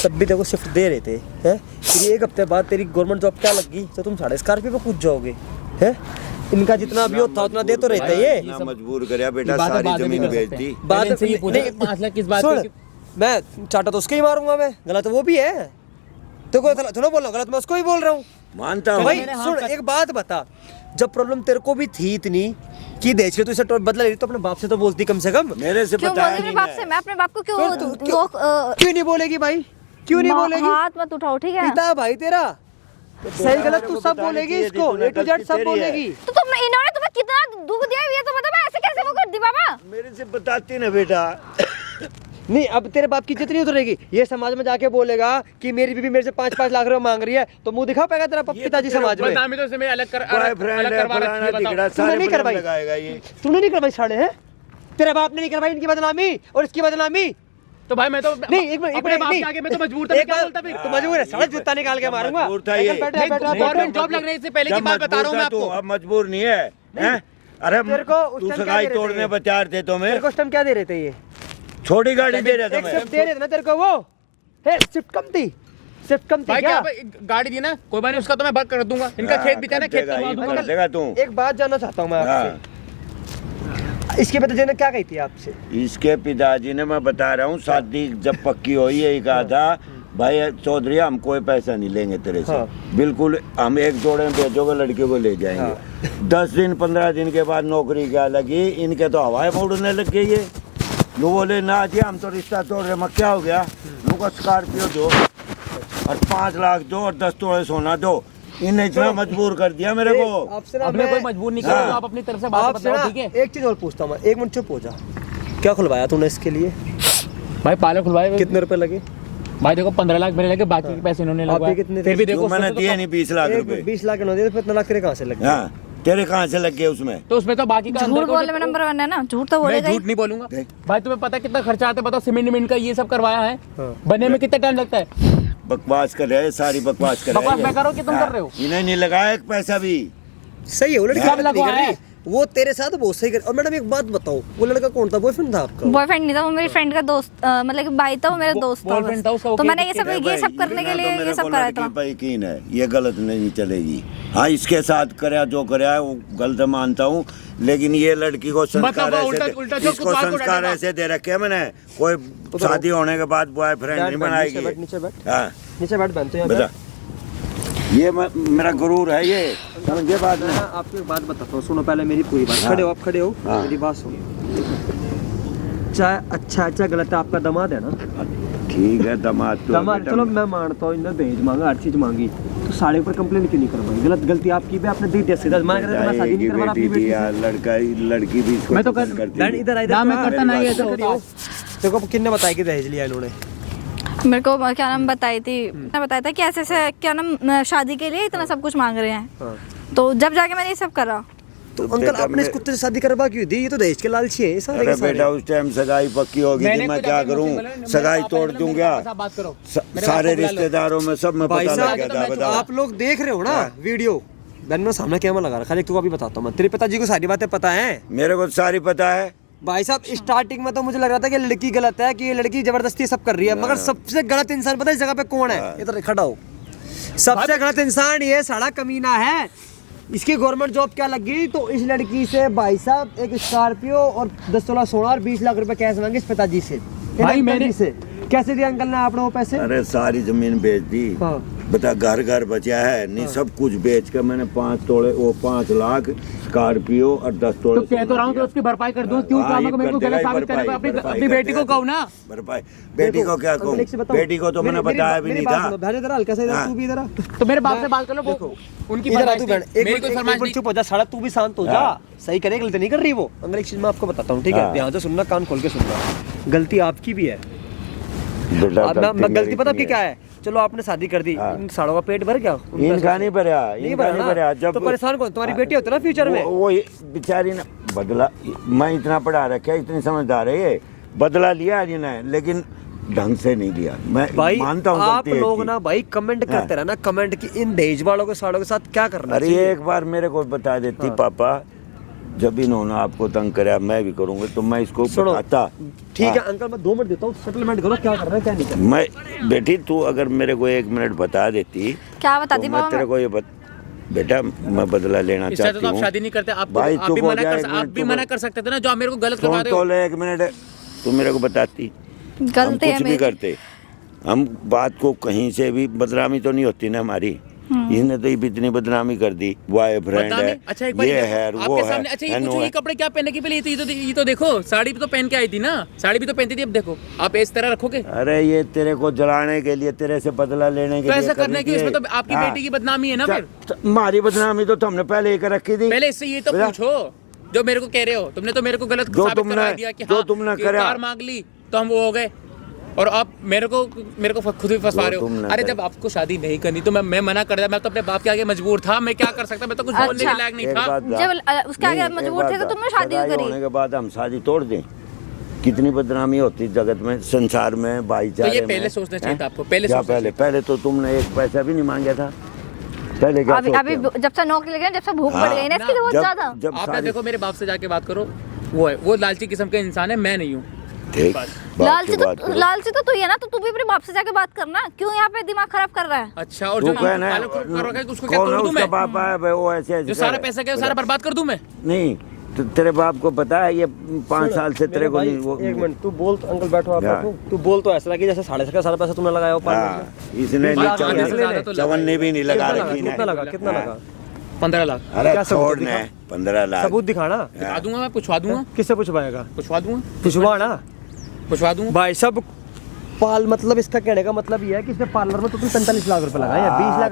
तब भी देखो शिफ्ट दे रहे थे, हैं? फिर एक हफ्ते बाद तेरी गवर्नमेंट जॉब क्या लगी तो तुम 6.5 स्कॉर्पियो पे कूद जाओगे, हैं? इनका जितना भी होता उतना दे तो रहते ये। इतना मजबूर कर बेटा, बात सारी बाद में जमीन कर बेच सकते दी। हैं। बात पहले इनसे ये पूछो कि 5 लाख किस बात सुन, की? मैं चाटा तो उसके ही मारूंगा मैं, गलत वो भी है तो कोई थोड़ा बोल रहा हूँ, गलत मैं उसको ही बोल रहा हूँ। मानता हूँ। भाई मैंने हाँ सुन, कर- एक बात बता, जब प्रॉब्लम तेरे को भी थी इतनी कि देश के तो इसे बदला ले रही, तो अपने बाप से तो बोलती कम से कम। मेरे से क्यों बोल बताया रही नहीं मेरे बाप से? मैं। मैं अपने बाप को क्यों क्यों नहीं बोलेगी भाई? क्यों नहीं बोलेगी? हाथ मत उठाओ, ठीक है? पिता भाई तेरा सही गलत तू सब बोलेगी, इसको A to Z सब बोलेगी। तो इन्होंने तुम्हें कितना दुख दिया है ये तो बता। मैं ऐसे कैसे वो कर दी बाबा? मेरे से बताती ना बेटा। नहीं, अब तेरे बाप की इज्जत नहीं उतरेगी। ये समाज में जाके बोलेगा कि मेरी बीवी मेरे से 5-5 लाख रुपए मांग रही है, तो मुंह दिखा पाएगा तेरा पिताजी समाज में? बदनामी तो इसमें अलग बॉयफ्रेंड है, करवा रखी फलाना है, बताओ। तिगड़ा, तूने सारे नहीं बदनाम करवाई? लगाएगा ये। तूने नहीं करवाई साढ़े, हैं? तेरे बाप ने नहीं करवाई इनकी बदनामी और इसकी बदनामी। तो भाई मैं तो नहीं, एक मिनट, अपने बाप के आगे मैं तो मजबूर था। मैं क्या बोलता फिर? तो मजबूर है, साढ़े जूता निकाल के मारूंगा। मजबूर था ये। बैठा नहीं, बैठा गवर्नमेंट जॉब लगने से पहले की जब बात बता रहा हूँ मैं मजबूर था आपको। तू, अब मजबूर नहीं है, हैं? अरे तेरे को उस तू टाइम क्या सगाई दे रहे तोड़ने थे? पर तैयार थे तो मैं तेरे को उस टाइम क्या दे रहे थे? ये छोटी गाड़ी दे रहा था एक मैं। शिफ्ट दे रहे थे ना तेरे को, वो है शिफ्ट कम थी, शिफ्ट कम थी भाई क्या? क्या गाड़ी दी ना, कोई बात नहीं, उसका तो मैं बात कर दूंगा। इनका खेत भी था ना, कर खेत देगा, करवा ये दूंगा। कर देगा तू। एक बात जानना चाहता हूँ मैं हाँ। आपसे, इसके पिताजी ने क्या कही थी आपसे? इसके पिताजी ने, मैं बता रहा हूँ, शादी जब पक्की हुई यही कहा था भाई चौधरी हम कोई पैसा नहीं लेंगे तेरे से। हाँ। बिल्कुल हम एक जोड़े में भेजोगे, लड़कियों को ले जाएंगे। 10 दिन 15 दिन के बाद नौकरी क्या लगी, इनके तो हवाएं उड़ने लग गई है। वो बोले ना जी हम तो रिश्ता तोड़ रहे। मैं क्या हो गया, उनको स्कॉर्पियो दो और 5 लाख दो और 10 तोड़े सोना दो। इन्हें इतना मजबूर कर दिया मेरे को। आपसे ना अपने मैं- कोई मजबूर नहीं करो, हाँ। आप अपनी तरफ से बात आपसे बताओ, ना ठीक है? एक चीज और पूछता हूँ मैं, 1 मिनट चुप हो जा। क्या खुलवाया तूने इसके लिए? भाई पार्लर खुलवाए कितने रुपए लगे? भाई देखो 15 लाख मेरे लगे, बाकी के पैसे इन्होंने आपके लगवाए। कितने फिर भी थे? देखो जो मैंने सोचो तो दिए नहीं 20 लाख रुपए। 20 लाख के दिए, फिर इतना लाख तेरे कहाँ से लगे? हाँ, तेरे कहाँ से लग गए उसमें? तो उसमें तो बाकी का झूठ अंदर बोलने में नंबर 1 है ना, झूठ तो मैं बोलेगा ही। झूठ नहीं बोलूंगा। देख। भाई तुम्हें पता है कितना खर्चा आता है, बताओ सीमेंट का ये सब करवाया है, हाँ। बनने में कितना टाइम लगता है? बकवास कर रहे हैं, सारी बकवास कर रहे बकवास हैं। मैं कर रहा हूँ कि तुम कर रहे हो? इन्हें नहीं लगाया एक पैसा भी। सही है, वो लड़की सब गलत नहीं कर लगवाया रही। है। वो तेरे साथ बहुत सही कर। और मैडम एक बात बताओ, वो लड़का कौन था? बॉयफ्रेंड था आपका? बॉयफ्रेंड नहीं था, वो मेरी फ्रेंड का दोस्त, मतलब कि भाई था, वो मेरा दोस्त था boyfriend बस। था उसका, तो okay, मैंने ये सब करने के लिए ये सब कराया था। पर यकीन है, ये गलत नहीं चलेगी। हाँ, इसके साथ कराया जो कराया वो गलत मानता हूँ, लेकिन ये लड़की को संस्कार मतलब ऐसे उल्टा इसको कुछ बात को संस्कार डालेगा। ऐसे दे रखे मैंने। कोई शादी होने के बाद बॉयफ्रेंड नहीं बनाएगी। नीचे बैठ, नीचे बैठ। हाँ, नीचे बैठ बहन, तो यहाँ बता। बैठ। ये मेरा गुरूर है ये, समझे बात मैं में? आपको एक बात बताता हूँ, सुनो पहले मेरी पूरी बात। हाँ। खड़े हो, आप खड़े हो, हाँ। मेरी बात सुनो। चाहे अच्छा गलत है, आपका दामाद है ना? ठीक है, दामाद तो दामाद, बेटा- चलो मैं मानता हूँ, इन्होंने दहेज मांगा, हर चीज मांगी, तो साड़े पर कंप्लेन क्यों नहीं करवाई? गलती आपकी भी, आपने दे दिया सीधा। मैं कहता था मैं शादी नहीं करवा अपनी बेटी से। लड़की भी इसको मैं तो पसंद करती बहन है। इधर आ, ना मैं करता ना ये ऐसा तो करियो। देखो किन्ने बताया कि दहेज लिया इन्होंने? मेरे को क्या नाम बताई थी, मैंने बताया था कि ऐसे ऐसे क्या नाम शादी के लिए इतना सब कुछ मांग रहे हैं। हाँ। तो जब जाके मैंने ये सब करा। तो अंकल आपने इस कुत्ते से शादी करवा क्यों दी? ये तो दहेज के लालची है, सारे अरे के सारे। बेटा, उस टाइम सगाई पक्की होगी थी, मैं क्या करूं? सगाई तोड़ दूं क्या? बात करो। सारे रिश्तेदारों में सब में भाई पता साहब, लग गया था, बताओ। आप लोग देख रहे हो ना वीडियो? बहन में सामने कैमरा लगा रखा है, तू अभी बताता हूँ मैं। तेरे पिताजी को सारी बातें पता है? मेरे को सारी पता है। भाई साहब, स्टार्टिंग में तो मुझे लग रहा था कि लड़की गलत है, कि ये लड़की जबरदस्ती सब कर रही है, मगर सबसे गलत इंसान पता है इस जगह पे कौन है? इधर खड़ा हो। सबसे गलत इंसान ये साला कमीना है। इसकी गवर्नमेंट जॉब क्या लग गई, तो इस लड़की से भाई साहब एक स्कॉर्पियो और 10-16 सोना और 20 लाख रुपए कैश मांगे इस पिताजी से। भाई अंकल मैंने- जी से कैसे दिया अंकल ने आपने वो पैसे? अरे सारी जमीन बेच दी। हाँ। बता, घर घर बचा है नहीं, सब कुछ बेच कर मैंने 5 लाख स्कॉर्पियो और 10 तोड़े तो कह तो रहा हूँ कि उसकी भरपाई कर दूं, क्यों काम को मेरे को गलत साबित करने को? अपनी बेटी को कहूँ ना। भरपाई बेटी को क्या कहूँ? बेटी को तो मैंने बताया भी नहीं था। बहन इधर हल्का सा इधर, हाँ। तू भी इधर आ। तो मेरे बाप से बात कर लो, वो उनकी इधर आ फरमाइश तू थी। बहन, मेरी कोई फरमाइश नहीं। चुप हो जा साला, तू भी शांत हो जा। हाँ। सही करे, गलती नहीं कर रही वो। अंकल एक चीज मैं आपको बताता हूँ, ठीक है? हाँ। ध्यान से सुनना, कान खोल के सुनना। गलती आपकी भी है। बेटा, अब मैं मेरी गलती पता नहीं आपकी क्या है? चलो आपने शादी कर दी, हाँ। इन सालों का पेट भर गया? इनका नहीं भरा, इनका नहीं भरा। जब तो परेशान कौन? तुम्हारी बेटी होती ना फ्यूचर में। वो बेचारी ने बदला, मैं इतना पढ़ा रखा, इतनी समझदार है ये, बदला लिया इन्होंने, लेकिन ढंग से नहीं लिया। मैं भाई मानता हूँ आप गलती है लोग इसकी। ना भाई कमेंट करते रहना, कमेंट की इन दहेज वालों के सालों के साथ क्या करना अरे चाहिए? एक बार मेरे को बता देती पापा, जब इन्होंने आपको तंग कराया मैं भी करूंगा, तो मैं इसको सुनो, बताता। ठीक है हाँ। अंकल, मैं 2 मिनट देता हूँ, सेटलमेंट करो, क्या करना है क्या नहीं करना। मैं बेटी, तू अगर मेरे को 1 मिनट बता देती क्या तो बताती मैं तेरे को ये बेटा, मैं बदला लेना इससे चाहती तो आप हूँ। शादी नहीं करते। आप भाई, आप चुप भी हो मना जा, कर, एक आप मिनट भी चुप मना हो। कर सकते थे ना, जो आप मेरे को गलत सुन करवा रहे तो हो। ले, 1 मिनट, तू मेरे को बताती। हम गलती है कुछ भी मेरी। करते, हम बात को कहीं से भी बदनामी तो नहीं होती ना हमारी। इसने तो इतनी बदनामी कर दी, बॉयफ्रेंड बदनामी? है, अच्छा एक बार ये देखो, है वो आपके है, सामने। अच्छा ये है, पूछो, वो ये है। कपड़े क्या पहनने के लिए? ये तो देखो, साड़ी भी तो पहन के आई थी ना, साड़ी भी तो पहनती थी। अब देखो आप इस तरह रखोगे अरे ये तेरे को जलाने के लिए, तेरे से बदला लेने के तो लिए ऐसा कर करने रही की, थी। इसमें तो आपकी हाँ। बेटी की बदनामी है ना। फिर हमारी बदनामी तो तुमने पहले ही कर रखी थी। पहले इससे ये तो बेटा। पूछो जो मेरे को कह रहे हो। तुमने तो मेरे को गलत जो साबित तुमने- करवा दिया कि जो हाँ, तुमने कि करा। कार मांग ली तो हम वो हो गए, और आप मेरे को खुद भी फंसवा जो रहे हो। तुमने अरे करा। जब आपको शादी नहीं करनी तो मैं मना कर दिया। मैं तो अपने बाप के आगे मजबूर था, मैं क्या कर सकता? मैं तो कुछ बोलने अच्छा। के लायक नहीं एक था। बात बता। जब उसके आगे नहीं, एक मजबूर बात थे तो बता। तुमने शादी सगाई करी। होने के बाद हम शादी तोड़ दें? कितनी बदनामी होती जगत में, संसार में, भाईचारे तो ये में। पहले सोचना चाहिए हैं? था आपको, पहले क्या सोचना पहले तो तुमने एक पैसा भी नहीं मांगा था। पहले क्या अभी सोचते हो? जब से नौकरी लगी ना, जब से भूख बढ़ गई ना इसकी, तो बहुत जब ज्यादा। जब आप ना सारी देखो, मेरे बाप से जाके बात करो, वो है, वो लालची किस्म के इंसान है, मैं नहीं हूँ। ठीक, बात लालची की बात तो करो। लालची तो तू ही है ना, तो तू भी अपने बाप से जाके बात करना। क्यों यहाँ पे दिमाग खराब कर रहा है? अच्छा, और तू जो कहना है, पालक कर रखा है, उसको क्या कौन है तोड़ दूं उसका मैं? पापा है भाई, वो ऐसे जो सारा पैसा क्या है, सारा बर्बाद कर दूं मैं? नहीं, तेरे बाप को पता है ये 5 साल से तेरे को नहीं वो एक मिनट तू बोल तो, अंकल बैठो आप हाँ। बैठो, तू बोल तो ऐसा लगा कि जैसे 7.5 साल पैसा तुमने लगाया हो हाँ, इसने लाख नहीं रुपया ले ले। चवन्नी भी नहीं लगा रखी कितना ने लगा कितना लगा 15 लाख अरे क्या सबूत छोड़ ने 15 लाख सबूत दिखाना दिखा दूंगा मैं, पूछवा दूंगा, किससे पूछवाएगा पूछवा दूंगा, पूछवाना पूछवा दूंगा। भाई सब पाल मतलब इसका कहने का मतलब ये है कि इसने पार्लर में तो 45 लाख रुपए लगाए हैं, 20 लाख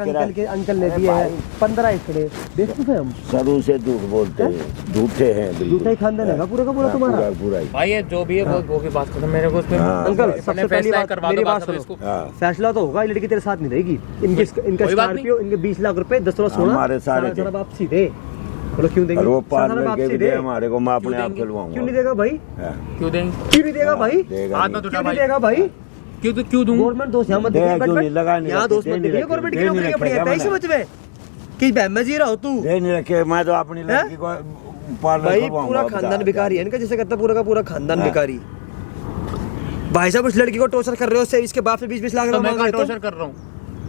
अंकल ने दिए हैं, 15 इसके बेवकूफ है हम, शुरू से झूठ बोलते हैं, झूठे हैं बिल्कुल। झूठा ही खानदान है पूरा का पूरा तुम्हारा। पूरा ही भाई ये जो भी है वो की बात करो, मेरे को उसमें अंकल सबसे पहली बात करवा मेरी दो बात बात सुनो, हाँ। फैसला तो होगा, ये लड़की तेरे साथ नहीं रहेगी, इनका कोई बात स्कॉर्पियो इनके 20 लाख रुपए 10 तोला सोना हमारे सारे सारा वापसी दे, बोलो क्यों देंगे? और वो सारा पार्लर के वापसी भी दे, दे हमारे को, मैं अपने आप क्यों खिलवाऊंगा। नहीं देगा भाई? हाँ, क्यों देंगे? क्यों नहीं देगा भाई? देगा हाथ में नहीं। तो क्यों भाई नहीं देगा भाई? क्यों दूंगा? गवर्नमेंट दोस्त यहाँ मत दे देखिए, क्यों नहीं लगा नहीं यहाँ रखे, दोस्त दे मत नहीं देखिए, रखे, गवर्नमेंट दे की नहीं नौकरी अपनी रखेगा है, इस मैंने। समझ में कि बहन में जी रहा हो तू दे नहीं रखे, मैं तो अपनी लड़की को पार्लर भाई, खुलवाऊंगा, पूरा अब खानदान जा। बेकारी है इनका, जैसे कहता है पूरा का पूरा खानदान हाँ। बेकारी। भाई साहब उस लड़की को टॉर्चर कर रहे हो, उससे इसके बाप से 20-20 लाख तो रुपए मैं मांग रहे टॉर्चर कर रहा हूँ,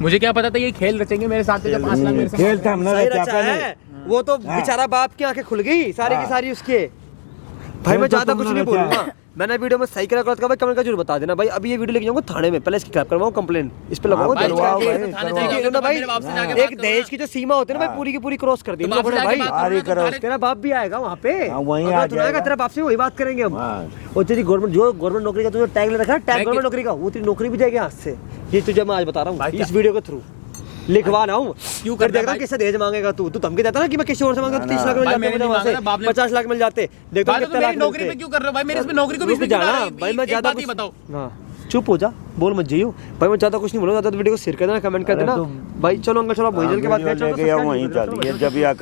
मुझे क्या पता था ये खेल रचेंगे मेरे साथ, 5 लाख मेरे से खेल था हमने सही क्या रचा करना है, वो तो बेचारा बाप की आंखें खुल गई सारी की हाँ। सारी उसके। भाई मैं तो ज्यादा कुछ तुमने नहीं रचा बोलूंगा, मैंने वीडियो में सही करा भाई कमेंट का जरूर बता देना भाई, अभी ये वीडियो लेके जाऊंगा थाने में, पहले इसकी खराब करवाऊं कंप्लेन, इस पे लगाऊंगा भाई, दर्ज करवाओ करके। भाई, थाने करवाओ। जाएगा, इन्होंने भाई मेरे बाप से जाके एक बात दहेज की जो सीमा होती है ना भाई पूरी की पूरी क्रॉस कर दी तो बाप से भाई। जाके बात आरी करो। तेरा बाप भी आएगा वहाँ पे, हाँ, वहीं अगर आ तू ना आएगा जाएगा। तेरा बाप से वही बात करेंगे हम। हाँ। और तेरी गवर्नमेंट जो गवर्नमेंट नौकरी का तुझे टैग ले रखा है, टैग गवर्नमेंट नौकरी का, वो तेरी नौकरी भी जाएगी हाथ से, ये तुझे मैं आज बता रहा हूँ इस वीडियो के थ्रू। लिखवा ना हूँ क्यों कर करना देख रहा भाई? किससे दहेज मांगेगा तू धमकी देता ना कि मैं किसी और से मांगा तो 30 लाख मिल भाई, जाते मैंने मुझे नहीं वहाँ से, मांगा था, बाप ने- 50 लाख मिल जाते, देखो भाई, तो कितना मेरी लाख नौकरी पे मिलते। क्यों कर रहे हो भाई, मेरे इसमें नौकरी को रुक बीच में जा क्यों ला ना रहे हो? भाई, मैं एक ज्यादा बात ही कुछ बताओ, हाँ चुप हो जा, बोल मत जाइयो भाई, मैं ज्यादा कुछ नहीं बोलूंगा, ज्यादा वीडियो को शेयर कर देना, कमेंट कर देना भाई। चलो अंकल चलो आप वहीं चल के बात वीडियो करें, चलो लेके आओ, सब्सक्राइब वहीं कर दो, चलो, चलिए जब भी